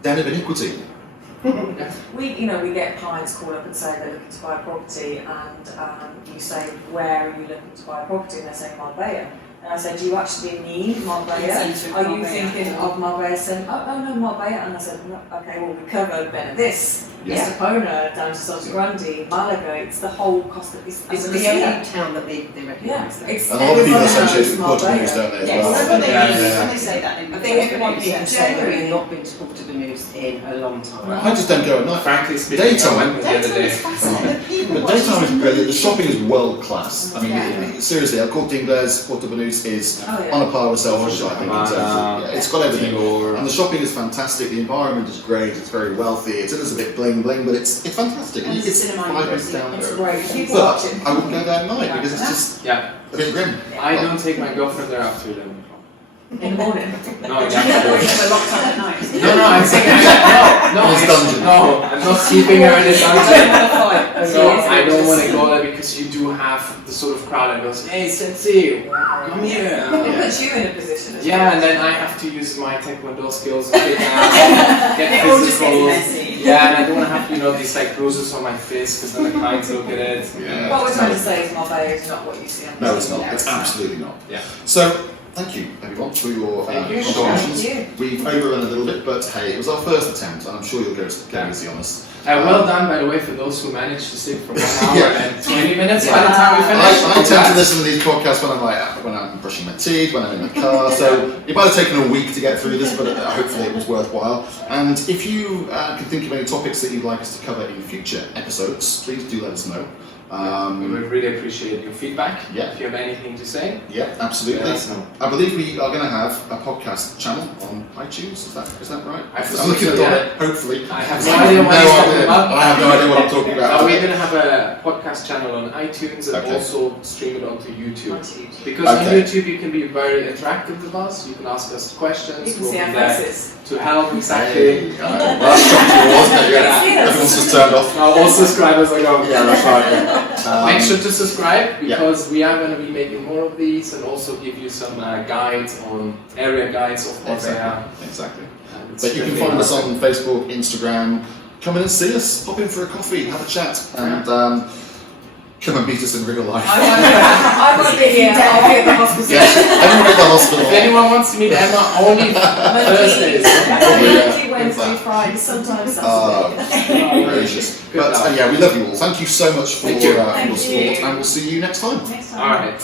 den of iniquity. We get clients call up and say they're looking to buy a property, and you say, where are you looking to buy a property? And they say Marbella. And I said, do you actually need Marbella? Yes, into Are you Marbella. thinking of Marbella? Saying, oh no, Marbella. And I said, no, okay, well we covered Benedice, Yeah. Estepona, down to Santa Grande, Malaga. It's the whole Costa. It's It's the Andalusia. only town that they Yeah, recognise. though. it's And a lot of people everyone associate knows with Portuguese, Marbella. don't they, as Yes, well? that's what they Yeah, mean yeah. when they say that. I think everyone here can say that Generally. they've not been to Costa Del Sol in a long time. I just don't go at night. Frankly speaking, Daytime. I went the other Daytime day. is fascinating. The people The watching daytime is TV. brilliant. The shopping is world class. I mean, Yeah. seriously, El Corte Inglés, Puerto Banús is Oh, yeah. on a par with Selfridges, I think. In terms of, yeah, it's got everything. Dior. And the shopping is fantastic. The environment is great. It's very wealthy. It is a bit bling bling, but it's fantastic. And you the get cinema 5 you go minutes see, down It's there. great. People But watch it. I wouldn't go there at night because it's just Yeah, a bit grim. I don't take my girlfriend there after 11 o'clock. In the morning. No, Always exactly. have a locked up at night. No, I'm saying no, In his dungeon. no, I'm not keeping her in a dungeon. No, Yes, I don't just- want to go there because you do have the sort of crowd that goes, hey, Sensei, come here. It puts you in a position as Yeah, well. and then I have to use my taekwondo skills and kick ass, get It all just gets physical. messy. Yeah, and I don't want to have, these like bruises on my face because then the clients look at it. Yeah. What we're trying to say is Marbella is not what you see on the No, it's TV. not. It's absolutely not. Yeah. So, thank you, everyone, for your Thank you. contributions. Thank you. We've overrun a little bit, but hey, it was our first attempt, and I'm sure you'll go easy on us. Well done, by the way, for those who managed to stick for 1 hour Yeah. and 20 minutes by the time we finish. I tend to listen to these podcasts when I'm brushing my teeth, when I'm in the car. So it might have taken a week to get through this, but hopefully it was worthwhile. And if you can think of any topics that you'd like us to cover in future episodes, please do let us know. We would really appreciate your feedback. Yeah. If you have anything to say, Yeah, absolutely. let us know. I believe we are going to have a podcast channel on iTunes. Is that right? I I'm looking at presume so, Donna. Hopefully. I have no idea what he's talking about. I have no idea what I'm talking about. We're going to have a podcast channel on iTunes and Okay. also stream it onto YouTube. Onto YouTube. Because on Okay. YouTube you can be very interactive with us. You can ask us questions. You can We'll see be our there faces. to help. Exactly. Hey, well, that's shocking, wasn't it? Yeah. Yeah. Everyone's just turned off. All subscribers are going. Yeah, that's right. Make sure to subscribe yeah. because we are going to be making more of these and also give you some guides on area guides of what they are. Exactly. And it's But you can definitely find us awesome. on Facebook, Instagram. Come in and see us. Pop in for a coffee, have a chat, and come and meet us in real life. I won't be here. I'll be at the hospital. Yes, everyone at the hospital. If anyone wants to meet Emma, only Thursdays. Monday, Wednesday, Friday, sometimes Oh, Saturday. gracious. Good But luck. yeah, we love you all. Thank you so much for Thank you. your Thank support, you. and we'll see you next time. Next time. All right.